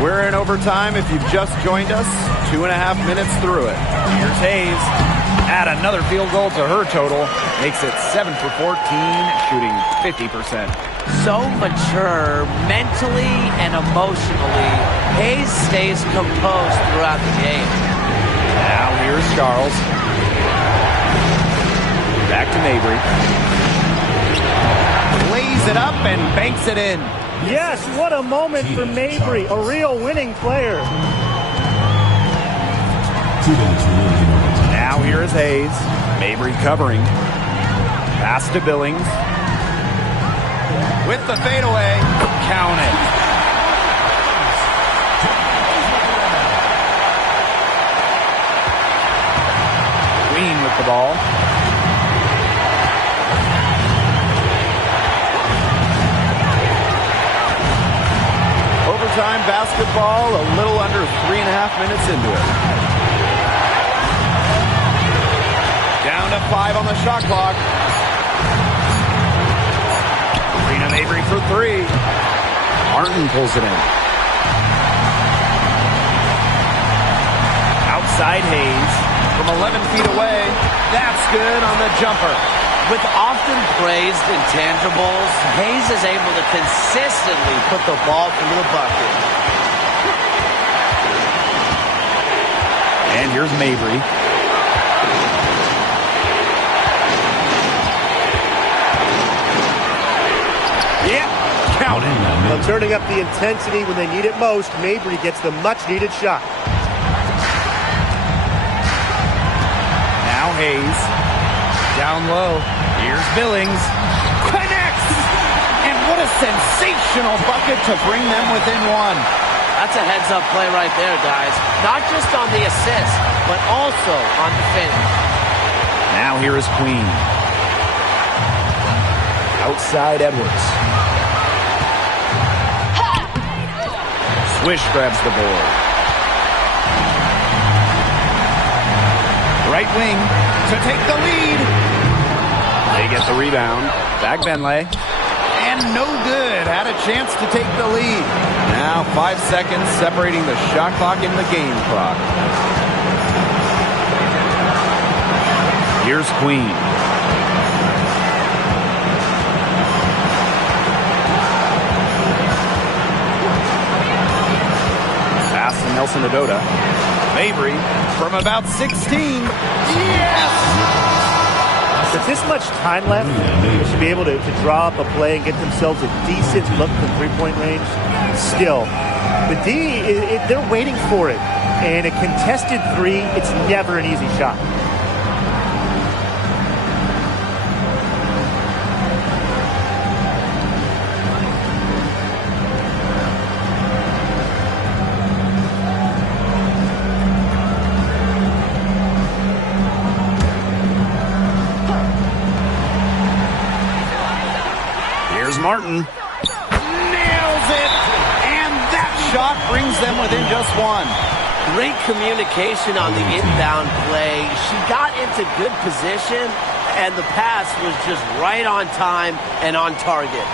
We're in overtime if you've just joined us. 2.5 minutes through it. Here's Hayes. Add another field goal to her total. Makes it 7 for 14, shooting 50%. So mature, mentally and emotionally. Hayes stays composed throughout the game. Now here's Charles. Back to Mabry. Lays it up and banks it in. Yes, what a moment for Mabry, a real winning player. 2 minutes remaining in overtime. Now here is Hayes. Mabry covering. Pass to Billings. with the fadeaway. Count it. Queen with the ball. Overtime basketball, a little under 3.5 minutes into it. Down to 5 on the shot clock. Serena Mabry for 3. Martin pulls it in. Outside Hayes from 11 feet away. That's good on the jumper. With often praised intangibles, Hayes is able to consistently put the ball through the bucket. And here's Mabry. Yeah, count it. Well, turning up the intensity when they need it most, Mabry gets the much-needed shot. Now Hayes. Down low. Here's Billings. Connects! And what a sensational bucket to bring them within 1. That's a heads-up play right there, guys. Not just on the assist, but also on the finish. Now here is Queen. Outside Edwards. Swish grabs the board. Right wing to take the lead. They get the rebound. Back Benlay. And no good. Had a chance to take the lead. Now 5 seconds separating the shot clock and the game clock. Here's Queen. Pass to Nelson Adota. Mabry from about 16. Yes! With this much time left, they should be able to draw up a play and get themselves a decent look from three-point range. Still, the D, they're waiting for it. And a contested 3, it's never an easy shot. Martin nails it, and that shot brings them within just 1. Great communication on the inbound play. She got into good position, and the pass was just right on time and on target.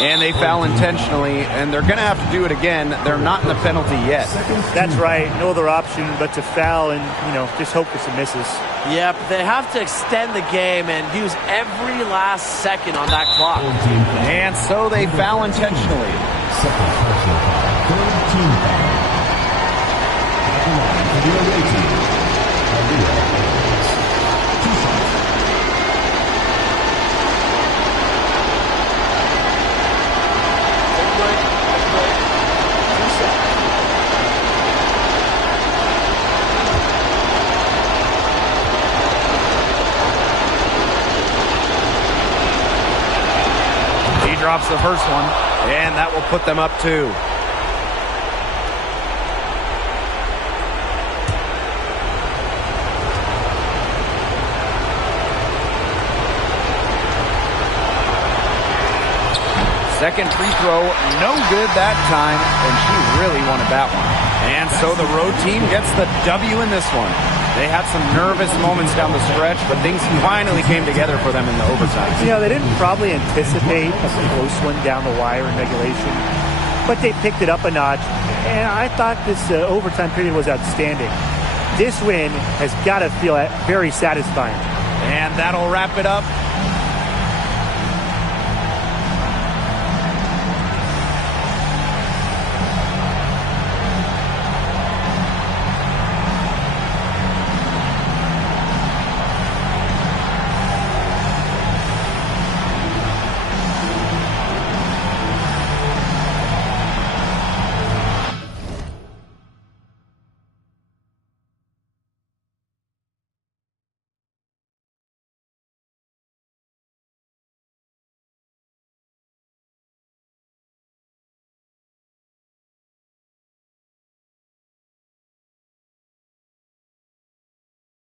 And they foul intentionally, and they're going to have to do it again. They're not in the penalty yet. That's right. No other option but to foul and, just hope for some misses. Yep, they have to extend the game and use every last second on that clock. And so they foul intentionally. Second personal foul. Third team foul. At the line for the away team. drops the first one, and that will put them up 2. Second free throw, no good that time, and she really wanted that one. And so the road team gets the W in this one. They had some nervous moments down the stretch, but things finally came together for them in the overtime. You know, they didn't probably anticipate a close one down the wire in regulation, but they picked it up a notch, and I thought this overtime period was outstanding. This win has got to feel very satisfying. And that'll wrap it up.